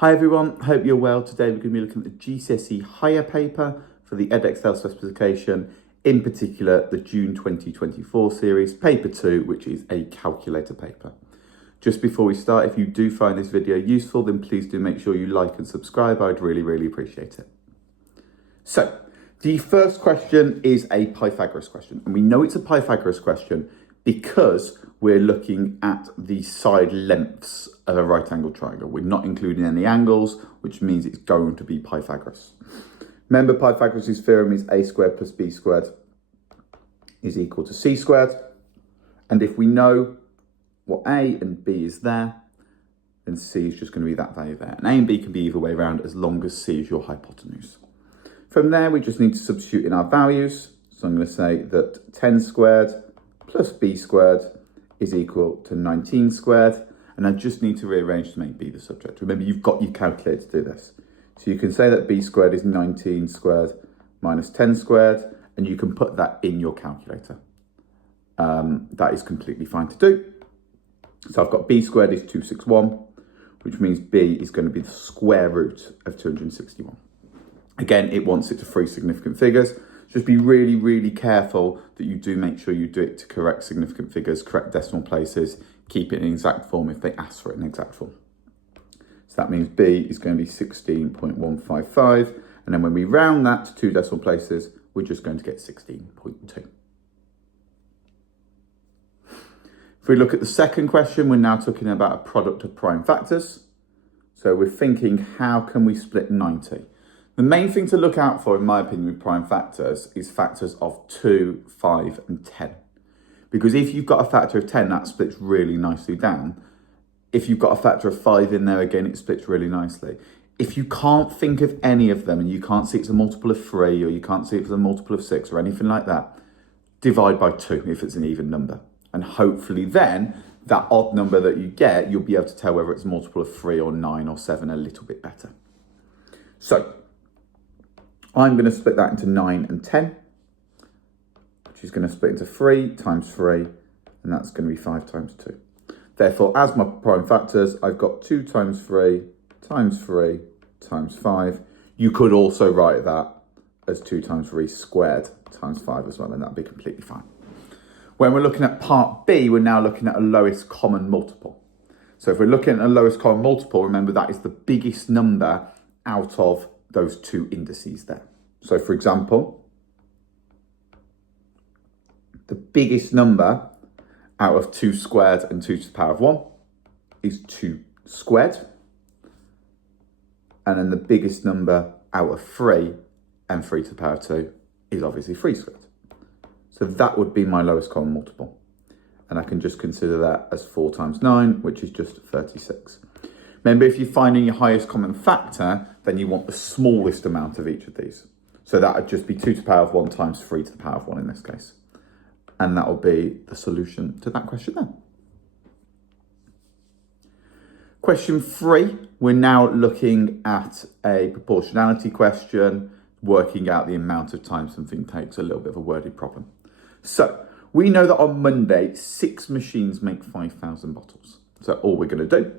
Hi everyone, hope you're well. Today we're going to be looking at the GCSE Higher Paper for the Edexcel specification, in particular the June 2024 series, paper 2, which is a calculator paper. Just before we start, if you do find this video useful, then please do make sure you like and subscribe. I'd really appreciate it. So, the first question is a Pythagoras question, and we know it's a Pythagoras question because we're looking at the side lengths of a right angled triangle. We're not including any angles, which means it's going to be Pythagoras. Remember, Pythagoras' theorem is a squared plus b squared is equal to c squared. And if we know what a and b is there, then c is just going to be that value there. And a and b can be either way around as long as c is your hypotenuse. From there, we just need to substitute in our values. So I'm going to say that 10 squared plus b squared is equal to 19 squared. And I just need to rearrange to make b the subject. Remember, you've got your calculator to do this. So you can say that b squared is 19 squared minus 10 squared, and you can put that in your calculator. That is completely fine to do. So I've got b squared is 261, which means b is going to be the square root of 261. Again, it wants it to three significant figures. Just be really careful that you do make sure you do it to correct significant figures, correct decimal places, keep it in exact form if they ask for it in exact form. So that means b is going to be 16.155. And then when we round that to two decimal places, we're just going to get 16.2. If we look at the second question, we're now talking about a product of prime factors. So we're thinking, how can we split 90? The main thing to look out for, in my opinion, with prime factors is factors of 2, 5, and 10. Because if you've got a factor of 10, that splits really nicely down. If you've got a factor of 5 in there, again, it splits really nicely. If you can't think of any of them and you can't see it's a multiple of 3 or you can't see it's a multiple of 6 or anything like that, divide by 2 if it's an even number. And hopefully then, that odd number that you get, you'll be able to tell whether it's a multiple of 3 or 9 or 7 a little bit better. So, I'm going to split that into 9 and 10, which is going to split into 3 times 3, and that's going to be 5 times 2. Therefore, as my prime factors, I've got 2 times 3 times 3 times 5. You could also write that as 2 times 3 squared times 5 as well, and that'd be completely fine. When we're looking at part B, we're now looking at a lowest common multiple. So if we're looking at a lowest common multiple, remember that is the biggest number out of those two indices there. So for example, the biggest number out of 2 squared and 2 to the power of 1 is 2 squared. And then the biggest number out of 3 and 3 to the power of 2 is obviously 3 squared. So that would be my lowest common multiple. And I can just consider that as 4 times 9, which is just 36. Remember, if you're finding your highest common factor, then you want the smallest amount of each of these. So that would just be 2 to the power of 1 times 3 to the power of 1 in this case. And that will be the solution to that question there. Question 3, we're now looking at a proportionality question, working out the amount of time something takes, a little bit of a worded problem. So we know that on Monday, 6 machines make 5,000 bottles. So all we're going to do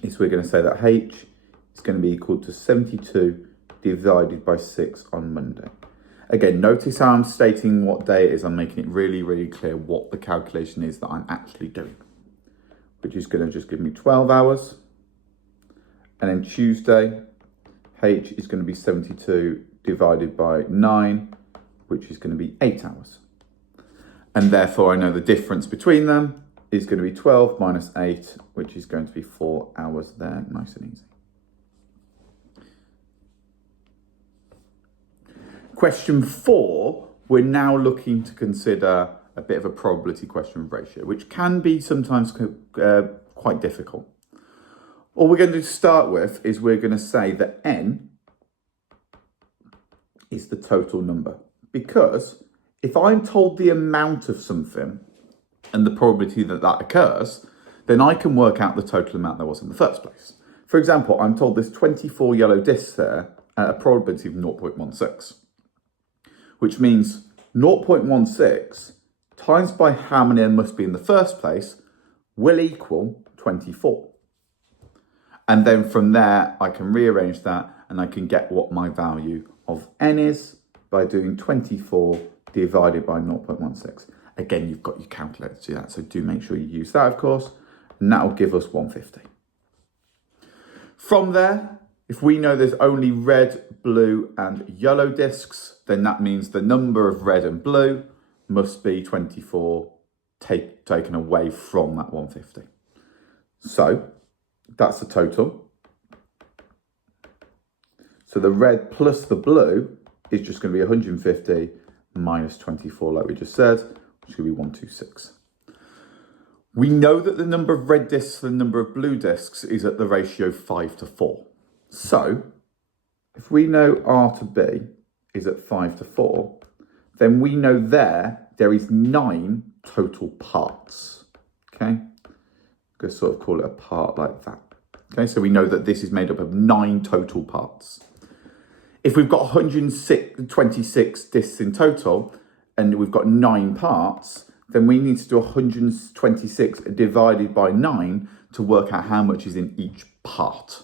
is we're going to say that H is going to be equal to 72 divided by 6 on Monday. Again, notice how I'm stating what day it is. I'm making it really clear what the calculation is that I'm actually doing, which is going to just give me 12 hours. And then Tuesday, H is going to be 72 divided by 9, which is going to be 8 hours. And therefore, I know the difference between them is going to be 12 minus 8, which is going to be 4 hours there, nice and easy. Question 4, we're now looking to consider a bit of a probability question of ratio, which can be sometimes quite difficult. All we're going to start with is we're going to say that n is the total number. Because if I'm told the amount of something and the probability that that occurs, then I can work out the total amount there was in the first place. For example, I'm told there's 24 yellow discs there at a probability of 0.16, which means 0.16 times by how many there must be in the first place will equal 24. And then from there, I can rearrange that and I can get what my value of n is by doing 24 divided by 0.16. Again, you've got your calculator to do that, so do make sure you use that, of course, and that will give us 150. From there, if we know there's only red, blue, and yellow discs, then that means the number of red and blue must be 24 taken away from that 150. So that's the total. So the red plus the blue is just going to be 150 minus 24, like we just said, which is going to be 126. We know that the number of red discs and the number of blue discs is at the ratio 5:4. So if we know R to B is at 5:4, then we know there is 9 total parts. Okay, I'm going to sort of call it a part like that. Okay, so we know that this is made up of 9 total parts. If we've got 126 discs in total and we've got 9 parts, then we need to do 126 divided by 9 to work out how much is in each part.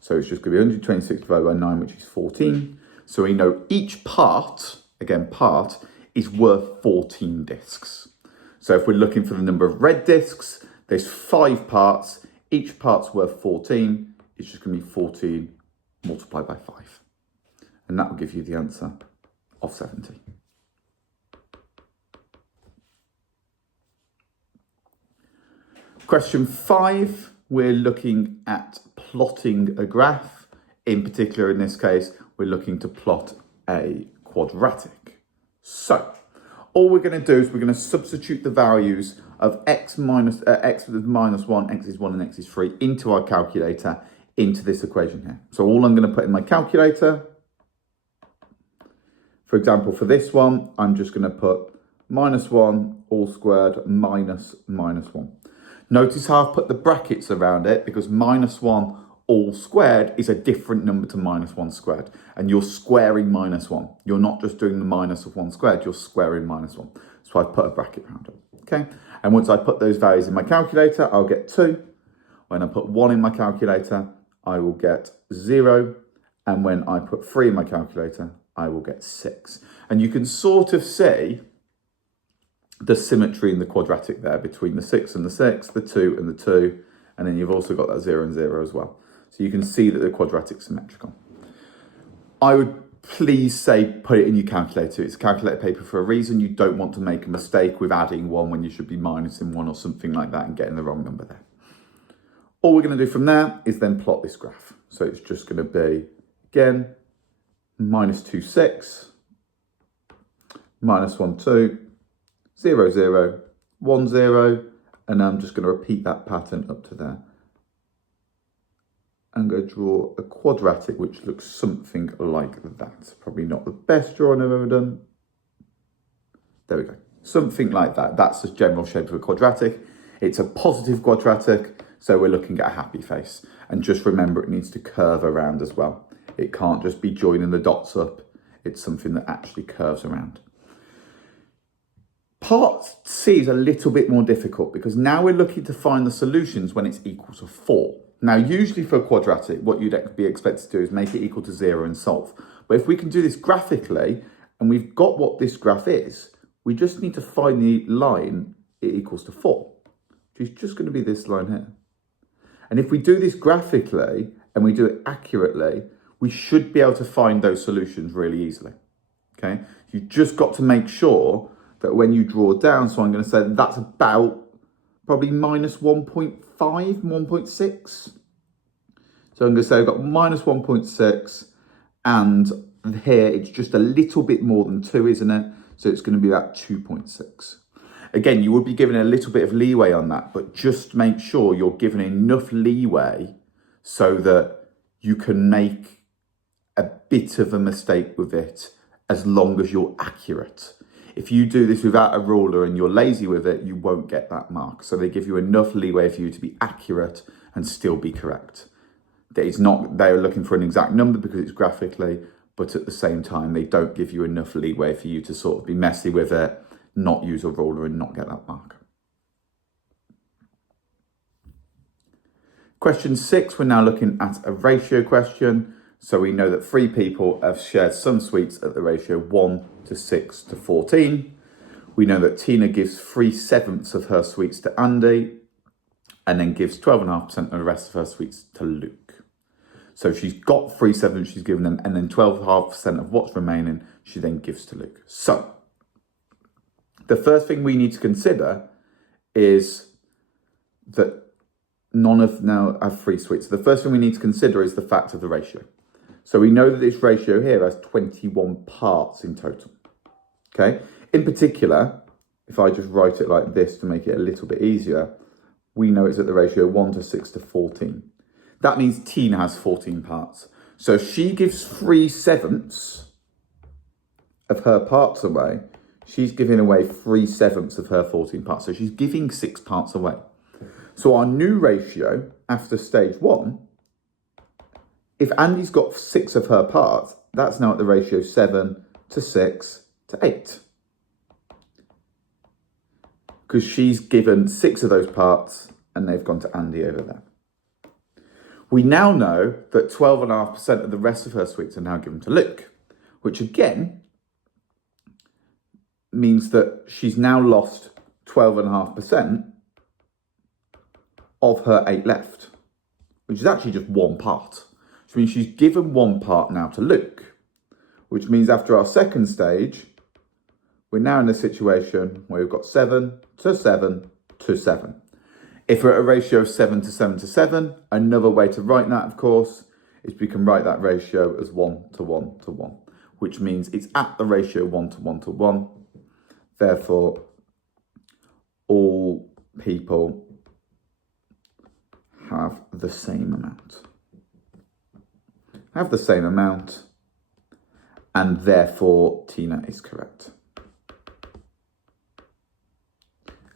So it's just going to be 126 divided by 9, which is 14. So we know each part, again part, is worth 14 discs. So if we're looking for the number of red discs, there's 5 parts, each part's worth 14, it's just going to be 14 multiplied by 5. And that will give you the answer of 70. Question 5, we're looking at plotting a graph. In particular, in this case, we're looking to plot a quadratic. So all we're going to do is we're going to substitute the values of x is minus 1, x is 1, and x is 3 into our calculator into this equation here. So all I'm going to put in my calculator, for example, for this one, I'm just going to put -1 all squared minus -1. Notice how I've put the brackets around it because -1 all squared is a different number to -1 squared. And you're squaring -1. You're not just doing the minus of 1 squared, you're squaring -1. So I've put a bracket around it, okay? And once I put those values in my calculator, I'll get 2. When I put 1 in my calculator, I will get 0. And when I put 3 in my calculator, I will get 6. And you can sort of see the symmetry in the quadratic there between the 6 and the 6, the 2 and the 2, and then you've also got that 0 and 0 as well. So you can see that the quadratic's symmetrical. I would please say put it in your calculator. It's a calculator paper for a reason. You don't want to make a mistake with adding 1 when you should be minusing 1 or something like that and getting the wrong number there. All we're going to do from there is then plot this graph. So it's just going to be, again, -2, 6, -1, 2, 0, 0, 1, 0, and I'm just going to repeat that pattern up to there. I'm going to draw a quadratic which looks something like that. Probably not the best drawing I've ever done. There we go. Something like that. That's the general shape of a quadratic. It's a positive quadratic, so we're looking at a happy face. And just remember it needs to curve around as well. It can't just be joining the dots up. It's something that actually curves around. Part C is a little bit more difficult because now we're looking to find the solutions when it's equal to 4. Now, usually for a quadratic, what you'd be expected to do is make it equal to 0 and solve. But if we can do this graphically, and we've got what this graph is, we just need to find the line it equals to 4, which is just going to be this line here. And if we do this graphically, and we do it accurately, we should be able to find those solutions really easily. Okay? You've just got to make sure that when you draw down, so I'm going to say that's about probably -1.5, 1.6. So I'm going to say I've got -1.6, and here it's just a little bit more than 2, isn't it? So it's going to be about 2.6. Again, you would be given a little bit of leeway on that, but just make sure you're given enough leeway so that you can make a bit of a mistake with it as long as you're accurate. If you do this without a ruler and you're lazy with it, you won't get that mark. So they give you enough leeway for you to be accurate and still be correct. They're looking for an exact number because it's graphically, but at the same time, they don't give you enough leeway for you to sort of be messy with it, not use a ruler and not get that mark. Question 6, we're now looking at a ratio question. So we know that 3 people have shared some sweets at the ratio 1 to 6 to 14. We know that Tina gives 3/7 of her sweets to Andy and then gives 12.5% of the rest of her sweets to Luke. So she's got 3/7 she's given them, and then 12.5% of what's remaining she then gives to Luke. So the first thing we need to consider is that none of now have 3 sweets. So the first thing we need to consider is the fact of the ratio. So we know that this ratio here has 21 parts in total. Okay. In particular, if I just write it like this to make it a little bit easier, we know it's at the ratio 1 to 6 to 14. That means Tina has 14 parts. So if she gives 3/7 of her parts away, she's giving away 3/7 of her 14 parts. So she's giving 6 parts away. So our new ratio after stage 1, if Andy's got 6 of her parts, that's now at the ratio 7 to 6 to 8. Because she's given 6 of those parts and they've gone to Andy over there. We now know that 12.5% of the rest of her sweets are now given to Luke, which again means that she's now lost 12.5% of her 8 left, which is actually just 1 part. Which means she's given 1 part now to Luke, which means after our second stage, we're now in a situation where we've got 7 to 7 to 7. If we're at a ratio of 7 to 7 to 7, another way to write that, of course, is we can write that ratio as 1 to 1 to 1, which means it's at the ratio 1 to 1 to 1. Therefore, all people have the same amount. Have the same amount, and therefore Tina is correct.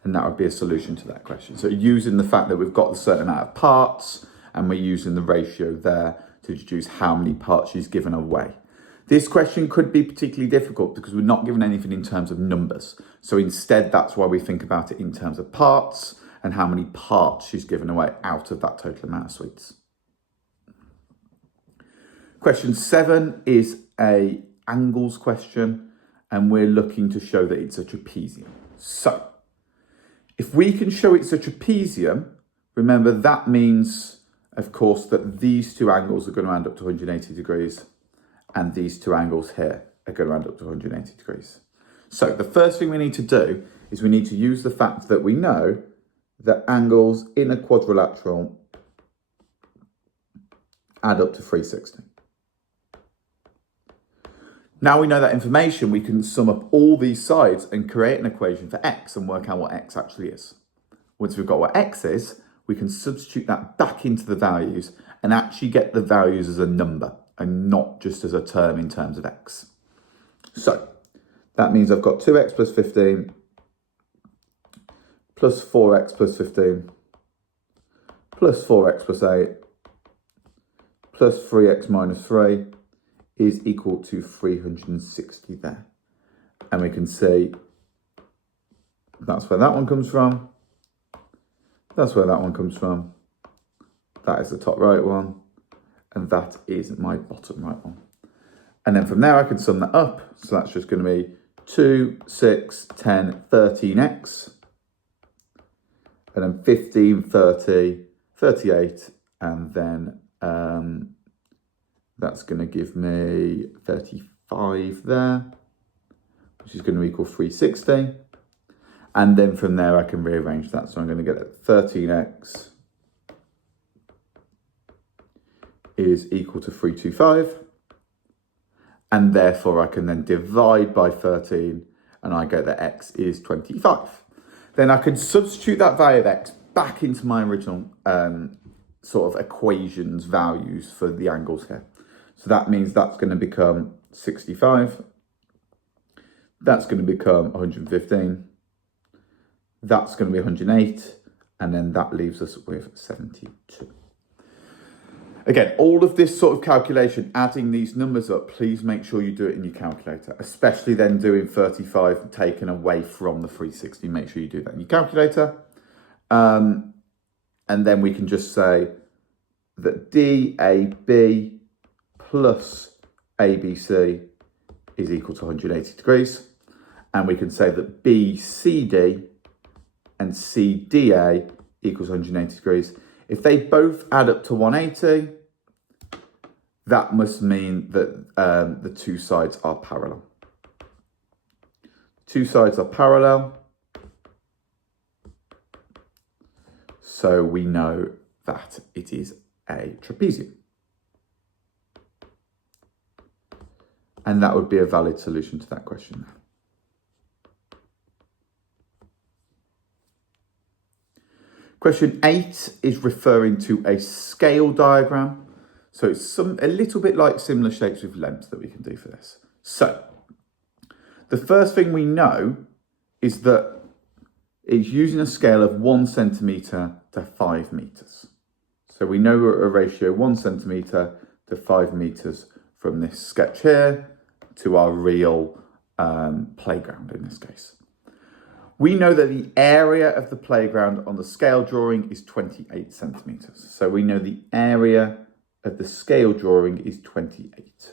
And that would be a solution to that question. So using the fact that we've got a certain amount of parts and we're using the ratio there to deduce how many parts she's given away. This question could be particularly difficult because we're not given anything in terms of numbers. So instead, that's why we think about it in terms of parts and how many parts she's given away out of that total amount of sweets. Question 7 is a angles question, and we're looking to show that it's a trapezium. So if we can show it's a trapezium, remember that means, of course, that these 2 angles are going to end up to 180 degrees and these 2 angles here are going to end up to 180 degrees. So the first thing we need to do is we need to use the fact that we know that angles in a quadrilateral add up to 360. Now we know that information, we can sum up all these sides and create an equation for x and work out what x actually is. Once we've got what x is, we can substitute that back into the values and actually get the values as a number and not just as a term in terms of x. So that means I've got 2x plus 15 plus 4x plus 15 plus 4x plus 8 plus 3x minus 3 is equal to 360 there. And we can see that's where that one comes from. That's where that one comes from. That is the top right one. And that is my bottom right one. And then from there I can sum that up. So that's just going to be 2, 6, 10, 13x. And then 15, 30, 38. And then that's going to give me 35 there, which is going to equal 360. And then from there, I can rearrange that. So I'm going to get that 13x is equal to 325. And therefore, I can then divide by 13, and I get that x is 25. Then I can substitute that value of x back into my original sort of equations values for the angles here. So that means that's going to become 65. That's going to become 115. That's going to be 108. And then that leaves us with 72. Again, all of this sort of calculation, adding these numbers up, please make sure you do it in your calculator, especially then doing 35 taken away from the 360. Make sure you do that in your calculator. And then we can just say that DAB plus ABC is equal to 180 degrees. And we can say that BCD and CDA equals 180 degrees. If they both add up to 180, that must mean that the two sides are parallel. Two sides are parallel, so we know that it is a trapezium. And that would be a valid solution to that question. Question 8 is referring to a scale diagram. So it's a little bit like similar shapes with lengths that we can do for this. So the first thing we know is that it's using a scale of 1 centimetre to 5 metres. So we know we're at a ratio 1 centimetre to 5 metres from this sketch here to our real playground in this case. We know that the area of the playground on the scale drawing is 28 centimetres. So we know the area of the scale drawing is 28.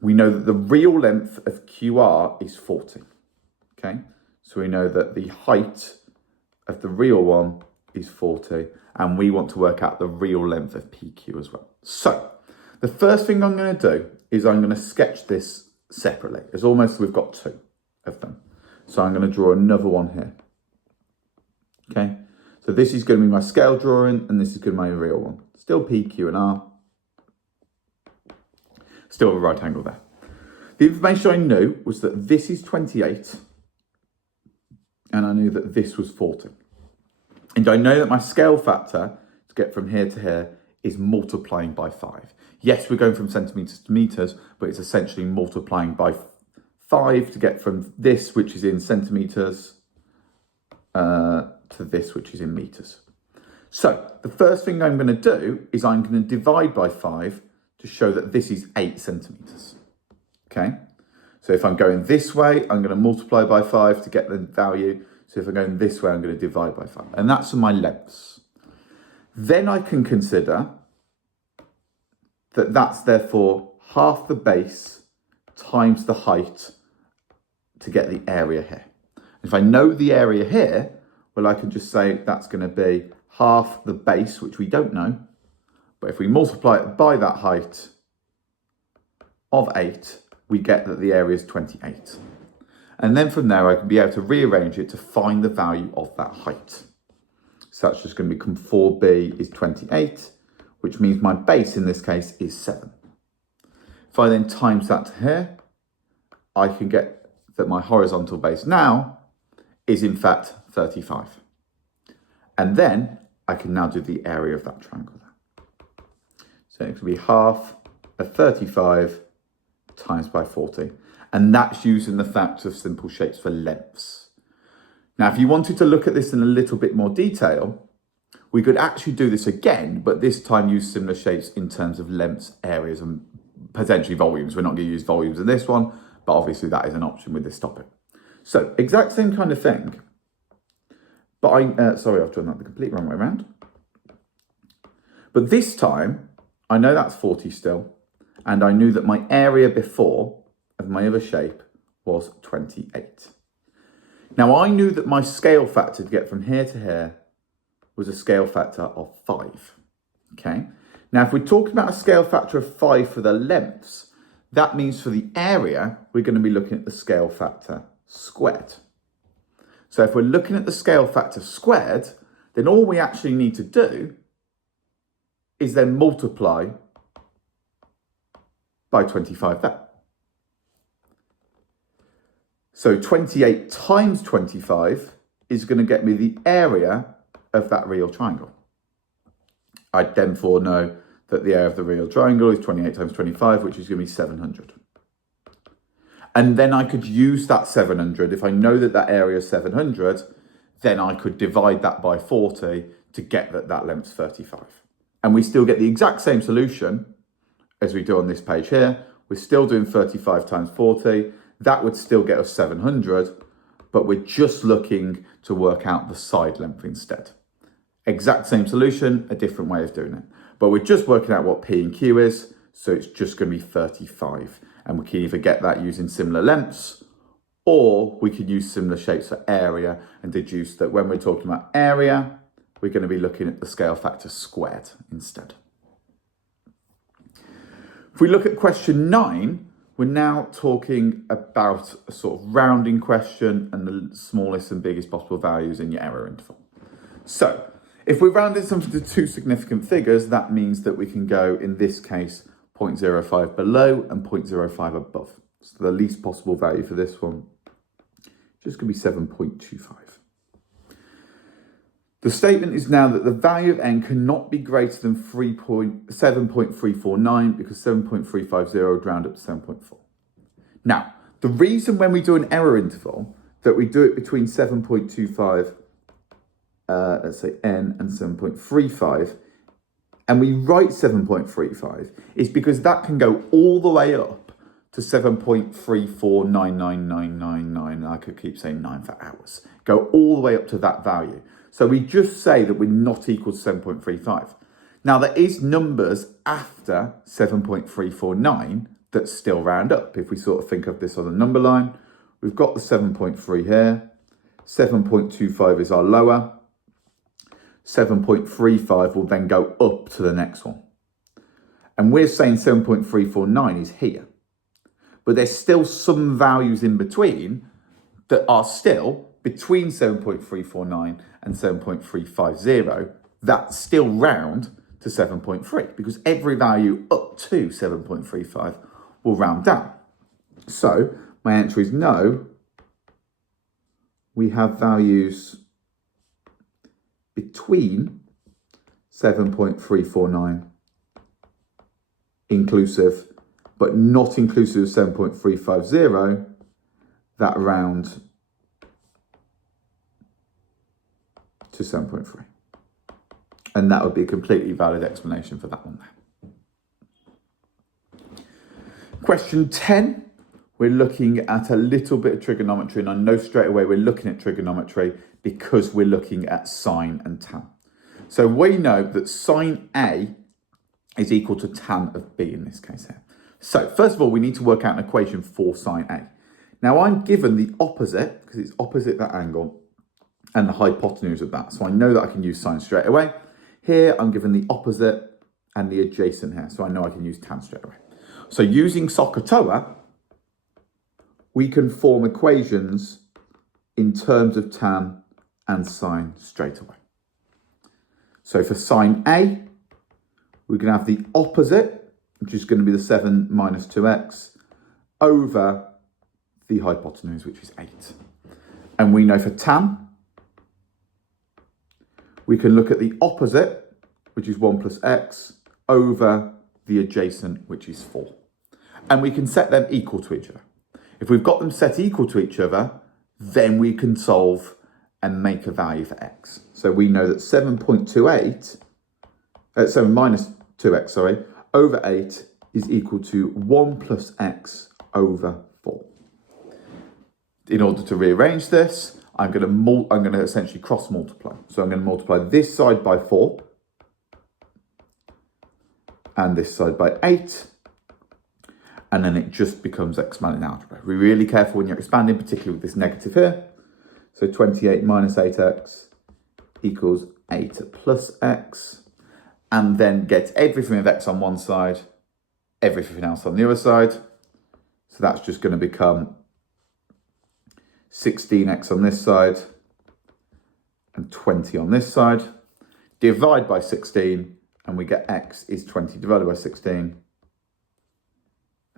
We know that the real length of QR is 40. Okay, so we know that the height of the real one is 40, and we want to work out the real length of PQ as well. So the first thing I'm going to do is I'm going to sketch this separately. It's almost we've got two of them. So I'm going to draw another one here. Okay, so this is going to be my scale drawing, and this is going to be my real one. Still PQ and R. Still a right angle there. The information I knew was that this is 28, and I knew that this was 40. And I know that my scale factor to get from here to here is multiplying by 5. Yes, we're going from centimetres to metres, but it's essentially multiplying by 5 to get from this, which is in centimetres, to this, which is in metres. So the first thing I'm going to do is I'm going to divide by 5 to show that this is 8 centimetres. Okay, so if I'm going this way, I'm going to multiply by 5 to get the value. So if I'm going this way, I'm going to divide by 5. And that's for my lengths. Then I can consider that that's therefore half the base times the height to get the area here. If I know the area here, well, I can just say that's going to be half the base, which we don't know. But if we multiply it by that height of 8, we get that the area is 28. And then from there, I can be able to rearrange it to find the value of that height. So that's just going to become 4b is 28, which means my base in this case is 7. If I then times that to here, I can get that my horizontal base now is in fact 35. And then I can now do the area of that triangle there. So it could be half of 35 times by 40. And that's using the factor of simple shapes for lengths. Now, if you wanted to look at this in a little bit more detail, we could actually do this again, but this time use similar shapes in terms of lengths, areas, and potentially volumes. We're not going to use volumes in this one, but obviously that is an option with this topic. So exact same kind of thing, but sorry, I've done that the complete wrong way around. But this time, I know that's 40 still, and I knew that my area before of my other shape was 28. Now I knew that my scale factor to get from here to here was a scale factor of 5. Okay. Now if we're talking about a scale factor of 5 for the lengths, that means for the area, we're going to be looking at the scale factor squared. So if we're looking at the scale factor squared, then all we actually need to do is then multiply by 25 there. So 28 times 25 is going to get me the area of that real triangle. I therefore know that the area of the real triangle is 28 times 25, which is going to be 700. And then I could use that 700. If I know that that area is 700, then I could divide that by 40 to get that length's 35. And we still get the exact same solution as we do on this page here. We're still doing 35 times 40. That would still get us 700, but we're just looking to work out the side length instead. Exact same solution, a different way of doing it. but we're just working out what P and Q is, so it's just going to be 35. And we can either get that using similar lengths, or we could use similar shapes for area and deduce that when we're talking about area, we're going to be looking at the scale factor squared instead. If we look at question 9, we're now talking about a sort of rounding question and the smallest and biggest possible values in your error interval. So if we're rounding something to 2 significant figures, that means that we can go, in this case, 0.05 below and 0.05 above. So the least possible value for this one is just going to be 7.25. The statement is now that the value of n cannot be greater than 7.349 because 7.350 would round up to 7.4. Now, the reason when we do an error interval that we do it between 7.25, let's say n, and 7.35, and we write 7.35 is because that can go all the way up to 7.3499999. I could keep saying 9 for hours. Go all the way up to that value. So we just say that we're not equal to 7.35. Now there is numbers after 7.349 that still round up. If we sort of think of this on a number line, we've got the 7.3 here. 7.25 is our lower. 7.35 will then go up to the next one. And we're saying 7.349 is here. But there's still some values in between that are still between 7.349 and 7.350 that still round to 7.3 because every value up to 7.35 will round down. So my answer is no. We have values between 7.349 inclusive, but not inclusive of 7.350 that round to 7.3. And that would be a completely valid explanation for that one there. Question 10, we're looking at a little bit of trigonometry, and I know straight away we're looking at trigonometry because we're looking at sine and tan. So we know that sine A is equal to tan of B in this case here. So first of all, we need to work out an equation for sine A. Now I'm given the opposite, because it's opposite that angle, and the hypotenuse of that. So I know that I can use sine straight away. Here, I'm given the opposite and the adjacent here. So I know I can use tan straight away. So using SOHCAHTOA, we can form equations in terms of tan and sine straight away. So for sine A, we can have the opposite, which is going to be the 7 minus 2x, over the hypotenuse, which is 8. And we know for tan, we can look at the opposite, which is 1 plus x, over the adjacent, which is 4. And we can set them equal to each other. If we've got them set equal to each other, then we can solve and make a value for x. So we know that 7 minus 2x, over 8 is equal to 1 plus x over 4. In order to rearrange this, I'm going to essentially cross multiply. So I'm going to multiply this side by 4 and this side by 8. And then it just becomes expanding algebra. Be really careful when you're expanding, particularly with this negative here. So 28 minus 8x equals 8 plus x. And then get everything with x on one side, everything else on the other side. So that's just going to become 16x on this side and 20 on this side. Divide by 16 and we get x is 20 divided by 16.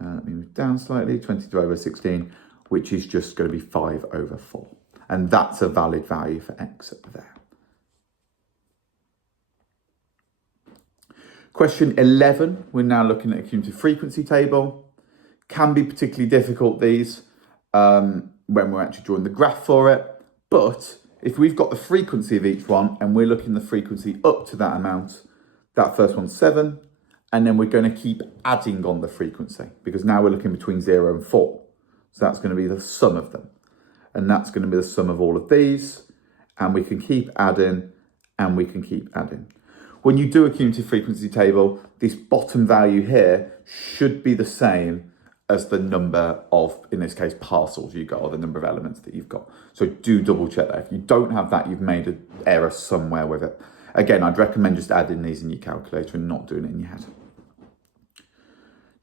Let me move down slightly, 20 divided by 16, which is just going to be 5 over 4. And that's a valid value for x there. Question 11, we're now looking at a cumulative frequency table. Can be particularly difficult, these, when we're actually drawing the graph for it. But if we've got the frequency of each one and we're looking at the frequency up to that amount, that first one's 7. And then we're going to keep adding on the frequency because now we're looking between 0 and 4. So that's going to be the sum of them. And that's going to be the sum of all of these. And we can keep adding and we can keep adding. when you do a cumulative frequency table, this bottom value here should be the same as the number of, in this case, parcels you got, or the number of elements that you've got. So do double check that. If you don't have that, you've made an error somewhere with it. Again, I'd recommend just adding these in your calculator and not doing it in your head.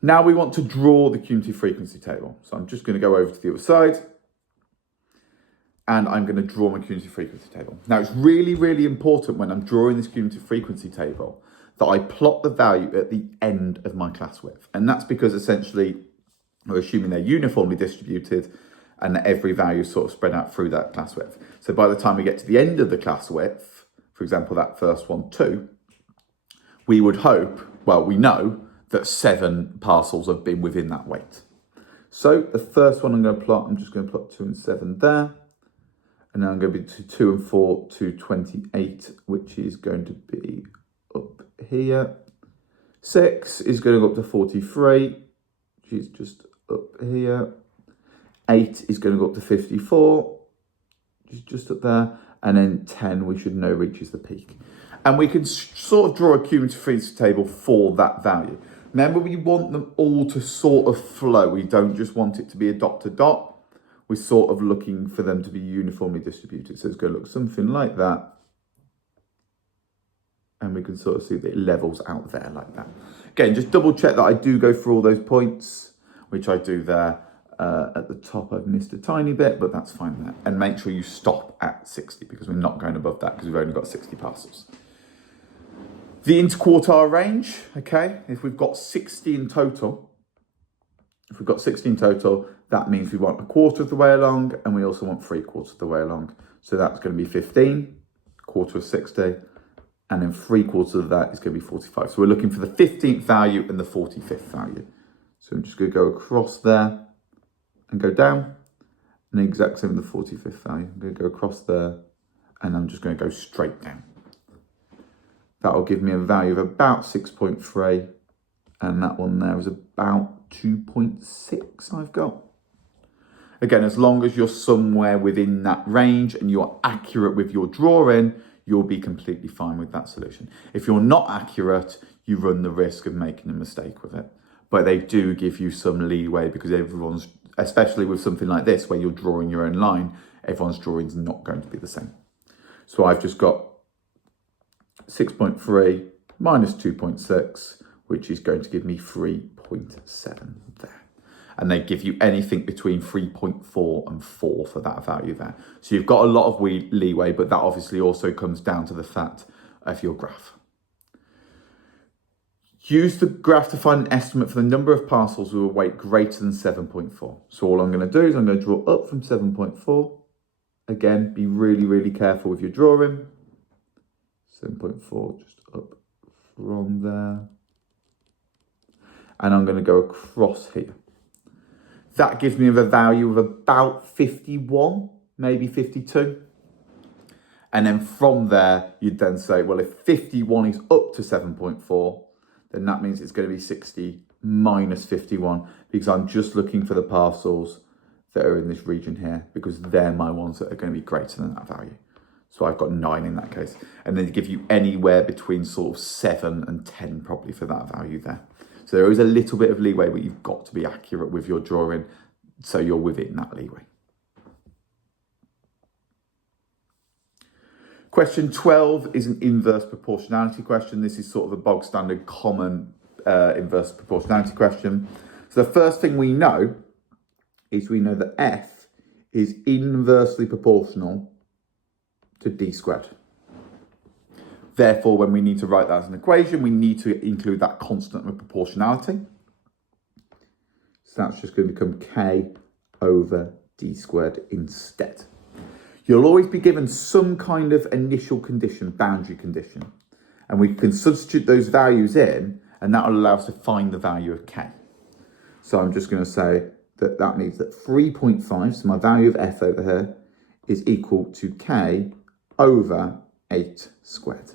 Now we want to draw the cumulative frequency table. So I'm just going to go over to the other side and I'm going to draw my cumulative frequency table. Now it's really, really important when I'm drawing this cumulative frequency table that I plot the value at the end of my class width. And that's because essentially we're assuming they're uniformly distributed and that every value is sort of spread out through that class width. So by the time we get to the end of the class width, for example, that first one, 2, we would hope, well, we know that 7 parcels have been within that weight. So the first one I'm going to plot, I'm just going to plot 2 and 7 there. And then I'm going to be to 2 and 4 to 28, which is going to be up here. 6 is going to go up to 43, which is just up here. 8 is going to go up to 54, which is just up there. And then 10, we should know, reaches the peak. And we can sort of draw a cumulative frequency table for that value. Remember, we want them all to sort of flow. We don't just want it to be a dot to dot. We're sort of looking for them to be uniformly distributed. So it's going to look something like that. And we can sort of see that it levels out there like that. Again, just double check that I do go through all those points, which I do there. At the top, I've missed a tiny bit, but that's fine there. And make sure you stop at 60 because we're not going above that because we've only got 60 parcels. The interquartile range, okay, if we've got 60 in total, that means we want a quarter of the way along and we also want 3/4 of the way along. So that's going to be 15, quarter of 60, and then 3/4 of that is going to be 45. So we're looking for the 15th value and the 45th value. So I'm just going to go across there and go down, and the exact same with the 45th value. I'm going to go across there, and I'm just going to go straight down. That will give me a value of about 6.3, and that one there is about 2.6 I've got. Again, as long as you're somewhere within that range and you're accurate with your drawing, you'll be completely fine with that solution. If you're not accurate, you run the risk of making a mistake with it. But they do give you some leeway because everyone's, especially with something like this where you're drawing your own line, everyone's drawing is not going to be the same. So I've just got 6.3 minus 2.6, which is going to give me 3.7 there. And they give you anything between 3.4 and 4 for that value there. So you've got a lot of leeway, but that obviously also comes down to the fact of your graph. Use the graph to find an estimate for the number of parcels with a weight greater than 7.4. So all I'm going to do is I'm going to draw up from 7.4. Again, be really, really careful with your drawing. 7.4, just up from there. And I'm going to go across here. That gives me a value of about 51, maybe 52. And then from there, you'd then say, well, if 51 is up to 7.4, then that means it's going to be 60 minus 51 because I'm just looking for the parcels that are in this region here because they're my ones that are going to be greater than that value. So I've got 9 in that case. And then they give you anywhere between sort of 7 and 10 probably for that value there. So there is a little bit of leeway, but you've got to be accurate with your drawing so you're within that leeway. Question 12 is an inverse proportionality question. This is sort of a bog standard common inverse proportionality question. So the first thing we know is we know that F is inversely proportional to D squared. Therefore, when we need to write that as an equation, we need to include that constant of proportionality. So that's just going to become K over D squared instead. You'll always be given some kind of initial condition, boundary condition. And we can substitute those values in, and that will allow us to find the value of K. So I'm just going to say that that means that 3.5, so my value of F over here, is equal to K over 8 squared.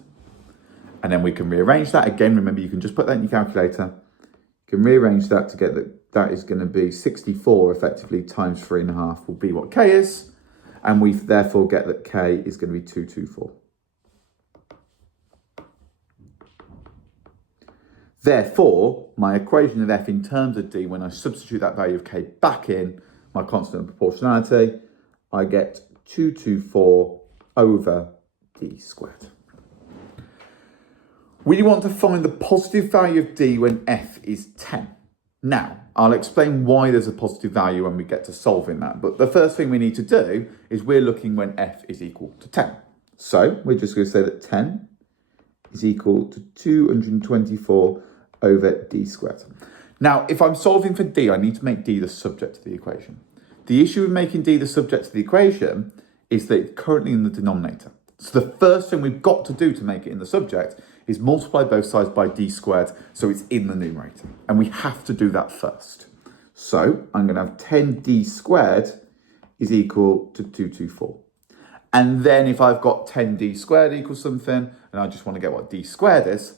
And then we can rearrange that. Again, remember, you can just put that in your calculator. You can rearrange that to get that is going to be 64 effectively times 3.5 will be what K is. And we therefore get that K is going to be 224. Therefore, my equation of f in terms of d, when I substitute that value of k back in my constant of proportionality, I get 224 over d squared. We want to find the positive value of d when f is 10. Now, I'll explain why there's a positive value when we get to solving that. But the first thing we need to do is we're looking when f is equal to 10. So we're just going to say that 10 is equal to 224 over d squared. Now, if I'm solving for d, I need to make d the subject of the equation. The issue with making d the subject of the equation is that it's currently in the denominator. So the first thing we've got to do to make it in the subject is multiply both sides by d squared so it's in the numerator. And we have to do that first. So I'm going to have 10d squared is equal to 224. And then if I've got 10d squared equals something, and I just want to get what d squared is,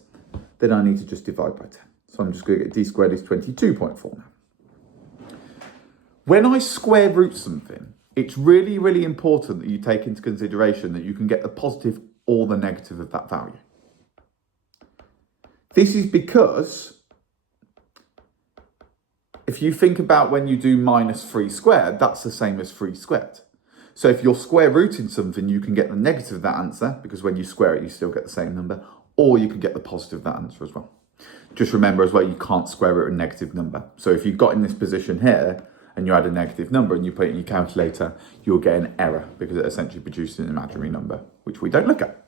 then I need to just divide by 10. So I'm just going to get d squared is 22.4 now. When I square root something, it's really, really important that you take into consideration that you can get the positive or the negative of that value. This is because if you think about when you do minus 3 squared, that's the same as 3 squared. So if you're square rooting something, you can get the negative of that answer, because when you square it, you still get the same number, or you can get the positive of that answer as well. Just remember as well, you can't square root a negative number. So if you've got in this position here, and you add a negative number and you put it in your calculator, you'll get an error because it essentially produces an imaginary number, which we don't look at.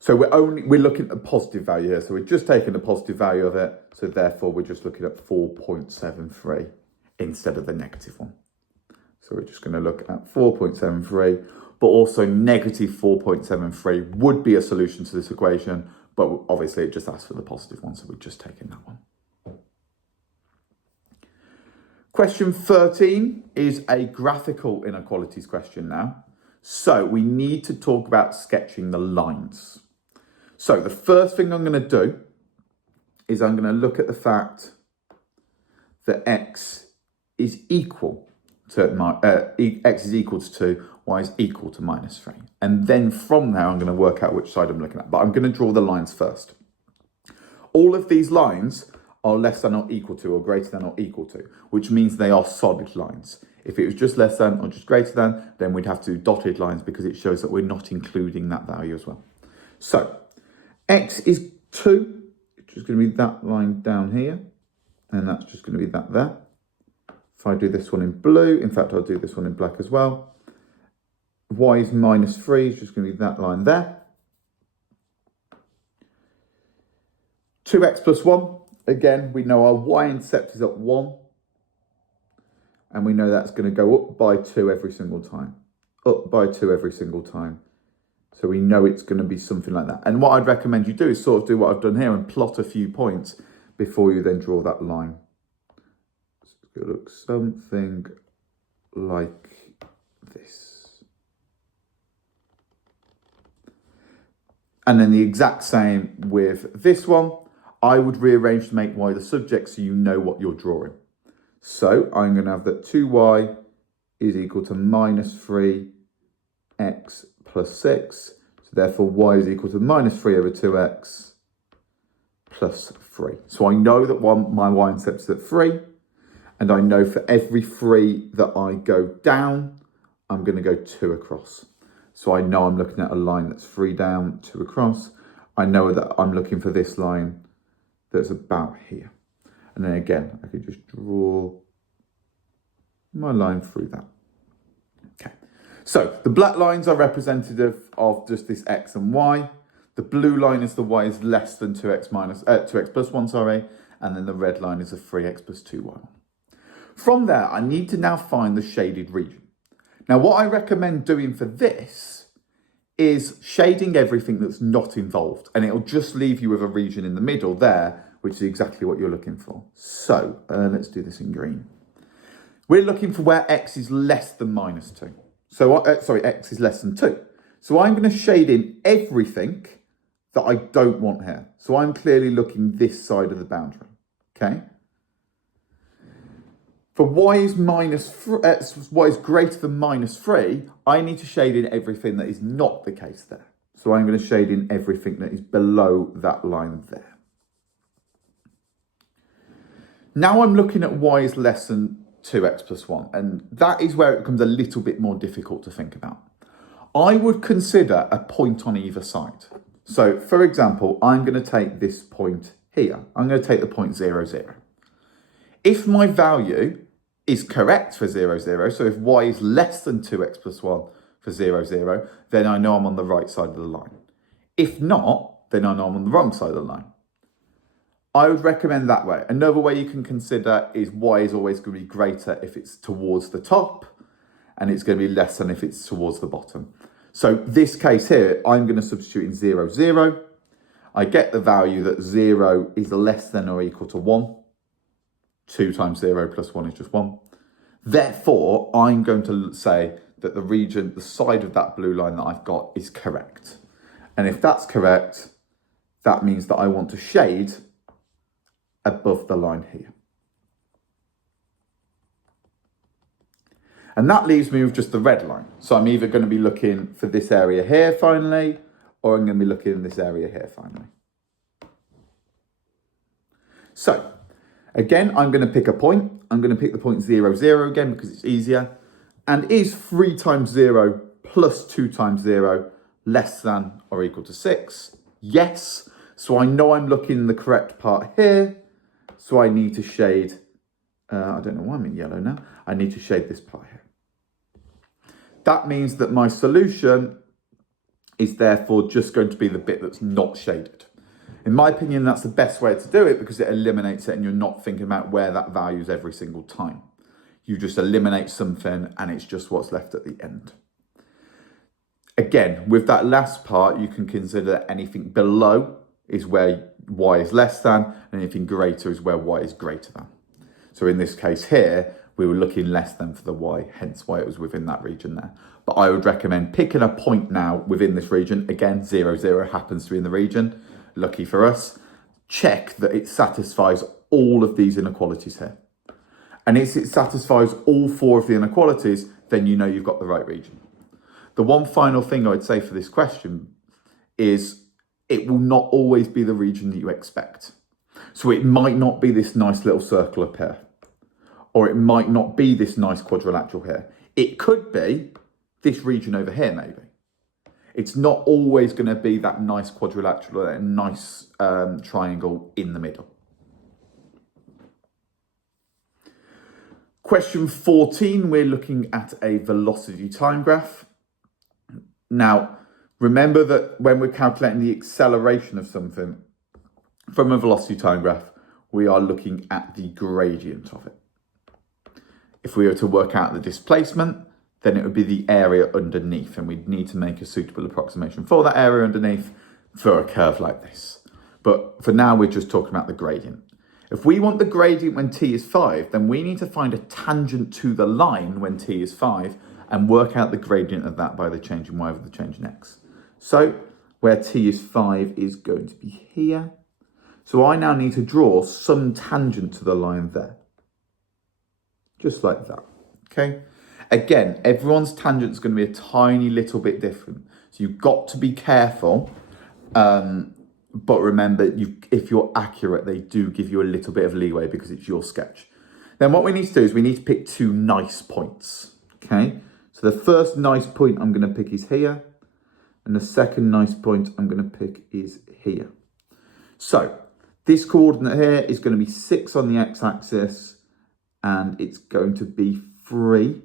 So we're looking at a positive value here. So we're just taking the positive value of it. So therefore we're just looking at 4.73 instead of the negative one. So we're just going to look at 4.73, but also negative 4.73 would be a solution to this equation, but obviously it just asks for the positive one. So we're just taking that one. Question 13 is a graphical inequalities question now. So we need to talk about sketching the lines. So the first thing I'm going to do is I'm going to look at the fact that x is equal to x is equal to 2, y is equal to minus 3. And then from there, I'm going to work out which side I'm looking at. But I'm going to draw the lines first. All of these lines are less than or equal to or greater than or equal to, which means they are solid lines. If it was just less than or just greater than, then we'd have to do dotted lines because it shows that we're not including that value as well. So x is 2, which is going to be that line down here, and that's just going to be that there. If I do this one in blue, in fact, I'll do this one in black as well. Y is minus 3, is just going to be that line there. 2x plus 1. Again, we know our y-intercept is at 1. And we know that's going to go up by 2 every single time. Up by 2 every single time. So we know it's going to be something like that. And what I'd recommend you do is sort of do what I've done here and plot a few points before you then draw that line. So it's going to look something like this. And then the exact same with this one. I would rearrange to make y the subject so you know what you're drawing. So I'm going to have that 2y is equal to minus 3x plus 6. So therefore y is equal to minus 3 over 2x plus 3. So I know that my y-intercept is at 3. And I know for every 3 that I go down, I'm going to go 2 across. So I know I'm looking at a line that's 3 down, 2 across. I know that I'm looking for this line that's about here. And then again, I could just draw my line through that. Okay. So the black lines are representative of just this x and y. The blue line is the y is less than 2x plus 1, sorry. And then the red line is a 3x plus 2y. From there, I need to now find the shaded region. Now, what I recommend doing for this is shading everything that's not involved, and it'll just leave you with a region in the middle there, which is exactly what you're looking for. So let's do this in green. We're looking for where x is less than minus 2. So, x is less than 2. So I'm going to shade in everything that I don't want here. So I'm clearly looking this side of the boundary, okay? For y is greater than minus 3, I need to shade in everything that is not the case there. So I'm going to shade in everything that is below that line there. Now I'm looking at y is less than 2x plus 1, and that is where it becomes a little bit more difficult to think about. I would consider a point on either side. So, for example, I'm going to take this point here. I'm going to take the point 0, 0. If my value is correct for 0, 0, so if y is less than 2x plus 1 for 0, 0, then I know I'm on the right side of the line. If not, then I know I'm on the wrong side of the line. I would recommend that way. Another way you can consider is y is always going to be greater if it's towards the top, and it's going to be less than if it's towards the bottom. So this case here, I'm going to substitute in 0, 0. I get the value that 0 is less than or equal to 1. 2 times 0 plus 1 is just 1. Therefore, I'm going to say that the region, the side of that blue line that I've got is correct. And if that's correct, that means that I want to shade above the line here. And that leaves me with just the red line. So I'm either going to be looking for this area here finally, or I'm going to be looking in this area here finally. So again, I'm going to pick a point. I'm going to pick the point 0, 0 again because it's easier. And is 3 times 0 plus 2 times 0 less than or equal to 6? Yes. So I know I'm looking in the correct part here. So I need to shade, I don't know why I'm in yellow now. I need to shade this part here. That means that my solution is therefore just going to be the bit that's not shaded. In my opinion, that's the best way to do it because it eliminates it and you're not thinking about where that value is every single time. You just eliminate something and it's just what's left at the end. Again, with that last part, you can consider anything below is where y is less than, and anything greater is where y is greater than. So in this case here, we were looking less than for the y, hence why it was within that region there. But I would recommend picking a point now within this region. Again, 0, 0 happens to be in the region. Lucky for us. Check that it satisfies all of these inequalities here. And if it satisfies all 4 of the inequalities, then you know you've got the right region. The one final thing I'd say for this question is it will not always be the region that you expect. So it might not be this nice little circle up here, or it might not be this nice quadrilateral here. It could be this region over here, maybe. It's not always going to be that nice quadrilateral, that nice triangle in the middle. Question 14, we're looking at a velocity time graph. Now, remember that when we're calculating the acceleration of something from a velocity time graph, we are looking at the gradient of it. If we were to work out the displacement, then it would be the area underneath, and we'd need to make a suitable approximation for that area underneath for a curve like this. But for now, we're just talking about the gradient. If we want the gradient when t is 5, then we need to find a tangent to the line when t is 5 and work out the gradient of that by the change in y over the change in x. So where t is 5 is going to be here. So I now need to draw some tangent to the line there. Just like that, okay? Again, everyone's tangent is going to be a tiny little bit different. So you've got to be careful. But remember, if you're accurate, they do give you a little bit of leeway because it's your sketch. Then what we need to do is we need to pick 2 nice points, okay? So the first nice point I'm going to pick is here. And the second nice point I'm going to pick is here. So this coordinate here is going to be 6 on the x-axis, and it's going to be 3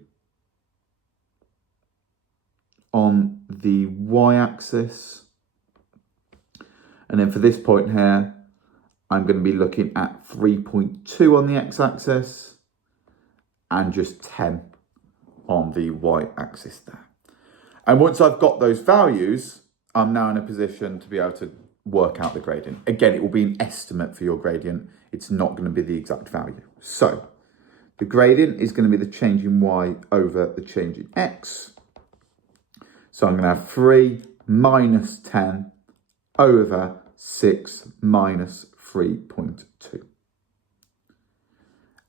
on the y-axis. And then for this point here, I'm going to be looking at 3.2 on the x-axis and just 10 on the y-axis there. And once I've got those values, I'm now in a position to be able to work out the gradient. Again, it will be an estimate for your gradient. It's not going to be the exact value. So the gradient is going to be the change in y over the change in x. So I'm going to have 3 minus 10 over 6 minus 3.2.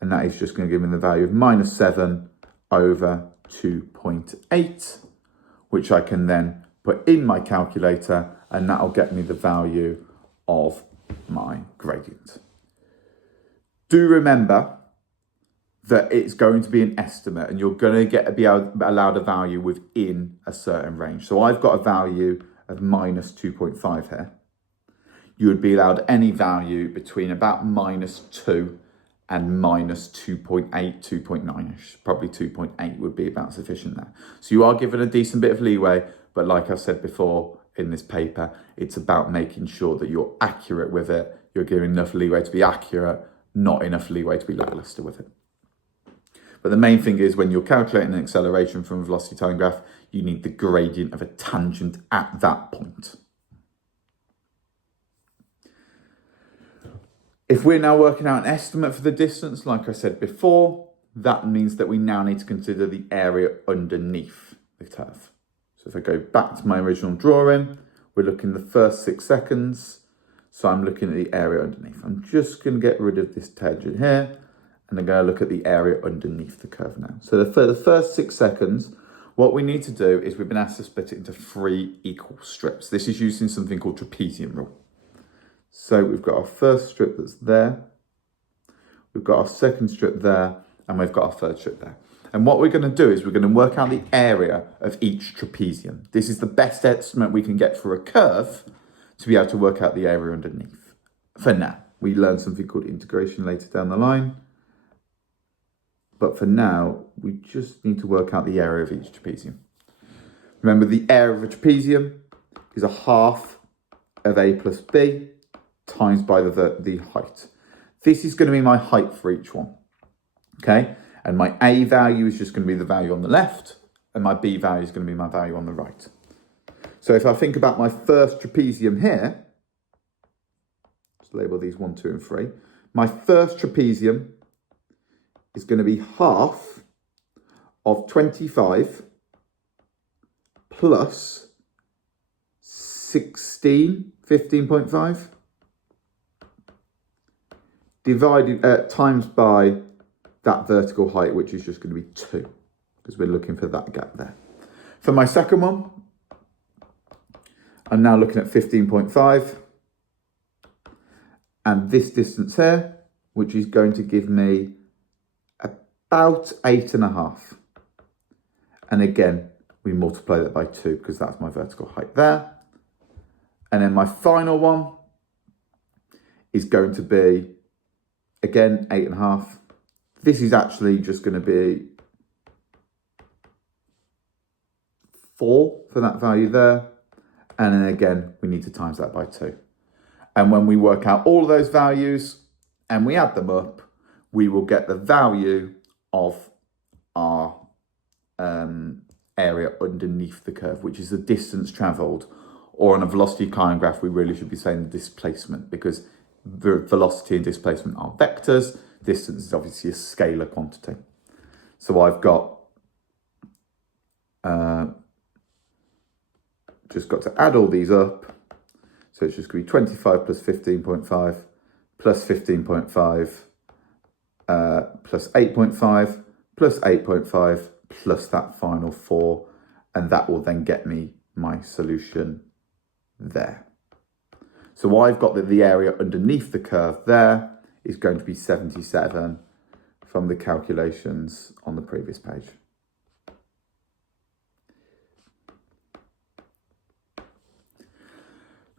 And that is just going to give me the value of minus 7 over 2.8, which I can then put in my calculator, and that'll get me the value of my gradient. Do remember that it's going to be an estimate and you're going to be allowed a value within a certain range. So I've got a value of minus 2.5 here. You would be allowed any value between about minus 2 and minus 2.8, 2.9ish. Probably 2.8 would be about sufficient there. So you are given a decent bit of leeway, but like I've said before in this paper, it's about making sure that you're accurate with it. You're giving enough leeway to be accurate, not enough leeway to be lackluster with it. But the main thing is when you're calculating an acceleration from a velocity time graph, you need the gradient of a tangent at that point. If we're now working out an estimate for the distance, like I said before, that means that we now need to consider the area underneath the curve. So if I go back to my original drawing, we're looking at the first 6 seconds. So I'm looking at the area underneath. I'm just going to get rid of this tangent here. And I'm going to look at the area underneath the curve now. So for the first 6 seconds, what we need to do is we've been asked to split it into 3 equal strips. This is using something called trapezium rule. So we've got our first strip that's there. We've got our second strip there. And we've got our third strip there. And what we're going to do is we're going to work out the area of each trapezium. This is the best estimate we can get for a curve to be able to work out the area underneath. For now, we learn something called integration later down the line. But for now, we just need to work out the area of each trapezium. Remember, the area of a trapezium is a half of A plus B times by the height. This is going to be my height for each one, okay? And my A value is just going to be the value on the left, and my B value is going to be my value on the right. So if I think about my first trapezium here, just label these 1, 2, and 3. My first trapezium is going to be half of 25 plus 16, 15.5, divided times by that vertical height, which is just going to be 2, because we're looking for that gap there. For my second one, I'm now looking at 15.5, and this distance here, which is going to give me about 8.5. And again, we multiply that by 2 because that's my vertical height there. And then my final one is going to be, again, 8.5. This is actually just going to be 4 for that value there. And then again, we need to times that by 2. And when we work out all of those values and we add them up, we will get the value of our area underneath the curve, which is the distance travelled, or on a velocity time graph, we really should be saying the displacement, because the velocity and displacement are vectors. Distance is obviously a scalar quantity. So I've got just got to add all these up. So it's just going to be 25 plus 15.5 plus 15.5 plus 8.5 plus 8.5 plus that final 4, and that will then get me my solution there. So I've got that the area underneath the curve there is going to be 77 from the calculations on the previous page.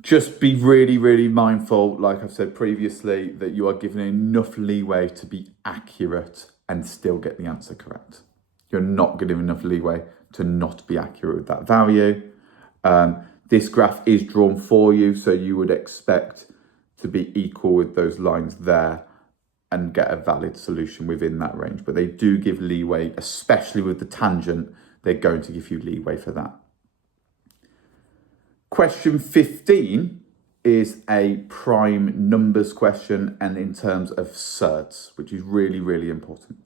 Just be really, really mindful, like I've said previously, that you are given enough leeway to be accurate and still get the answer correct. You're not given enough leeway to not be accurate with that value. This graph is drawn for you, so you would expect to be equal with those lines there and get a valid solution within that range. But they do give leeway, especially with the tangent, they're going to give you leeway for that. Question 15 is a prime numbers question, and in terms of surds, which is really, really important.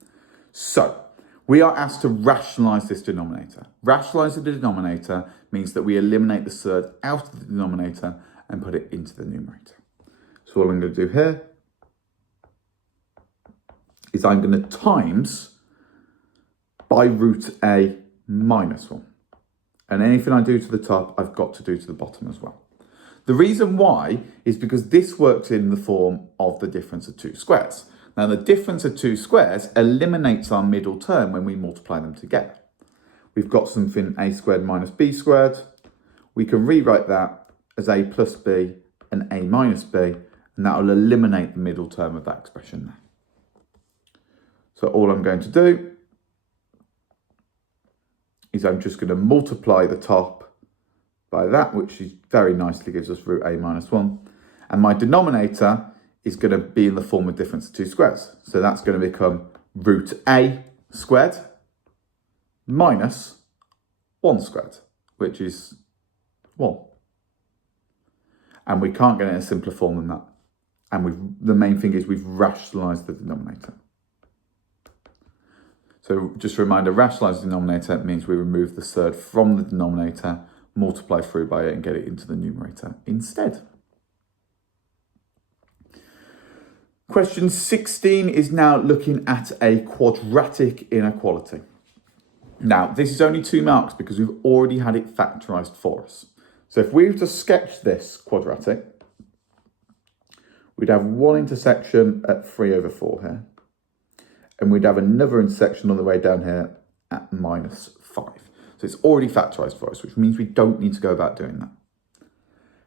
So we are asked to rationalise this denominator. Rationalising the denominator means that we eliminate the surd out of the denominator and put it into the numerator. So what I'm going to do here is I'm going to times by root a minus 1. And anything I do to the top, I've got to do to the bottom as well. The reason why is because this works in the form of the difference of two squares. Now, the difference of two squares eliminates our middle term when we multiply them together. We've got something a squared minus b squared. We can rewrite that as a plus b and a minus b, and that will eliminate the middle term of that expression there. So all I'm going to do is I'm just going to multiply the top by that, which is very nicely gives us root a minus 1. And my denominator is going to be in the form of difference of two squares. So that's going to become root a squared minus 1 squared, which is 1. And we can't get it in a simpler form than that. And the main thing is we've rationalised the denominator. So just a reminder, rationalised denominator means we remove the third from the denominator, multiply through by it and get it into the numerator instead. Question 16 is now looking at a quadratic inequality. Now, this is only 2 marks because we've already had it factorised for us. So if we were to sketch this quadratic, we'd have one intersection at 3/4 here, and we'd have another intersection on the way down here at minus 5. So it's already factorised for us, which means we don't need to go about doing that.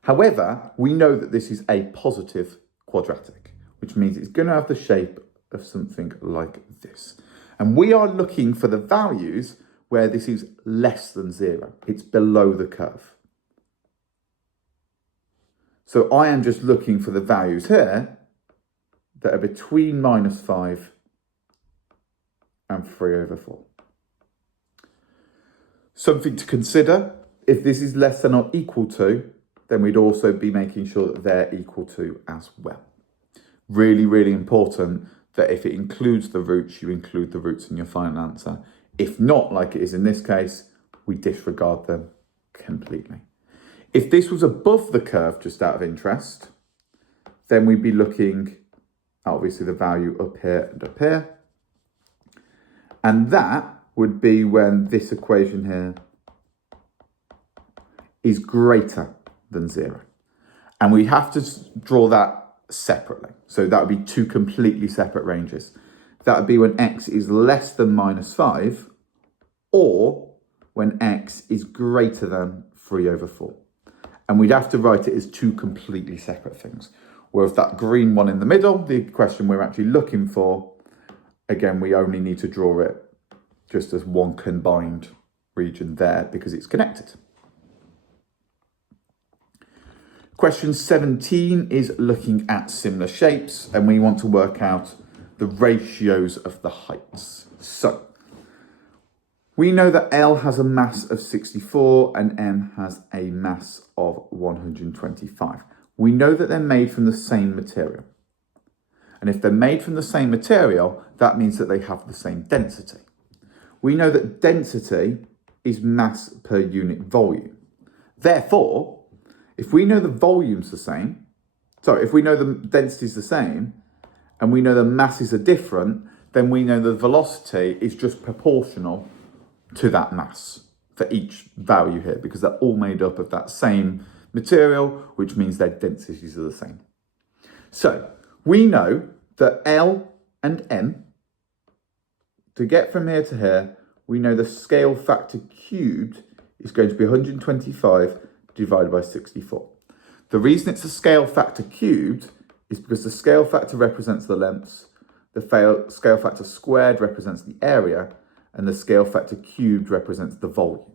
However, we know that this is a positive quadratic, which means it's going to have the shape of something like this. And we are looking for the values where this is less than 0. It's below the curve. So I am just looking for the values here that are between minus 5 and 3/4. Something to consider, if this is less than or equal to, then we'd also be making sure that they're equal to as well. Really, really important that if it includes the roots, you include the roots in your final answer. If not, like it is in this case, we disregard them completely. If this was above the curve, just out of interest, then we'd be looking at obviously the value up here and up here. And that would be when this equation here is greater than 0. And we have to draw that separately. So that would be 2 completely separate ranges. That would be when x is less than minus 5 or when x is greater than 3/4. And we'd have to write it as 2 completely separate things. Whereas that green one in the middle, the question we're actually looking for, again, we only need to draw it just as one combined region there because it's connected. Question 17 is looking at similar shapes, and we want to work out the ratios of the heights. So we know that L has a mass of 64 and M has a mass of 125. We know that they're made from the same material. And if they're made from the same material, that means that they have the same density. We know that density is mass per unit volume. Therefore, if we know the volume's the same, if we know the density is the same, and we know the masses are different, then we know the velocity is just proportional to that mass for each value here, because they're all made up of that same material, which means their densities are the same. So we know that L and M, to get from here to here, we know the scale factor cubed is going to be 125 divided by 64. The reason it's a scale factor cubed is because the scale factor represents the lengths, the scale factor squared represents the area, and the scale factor cubed represents the volume.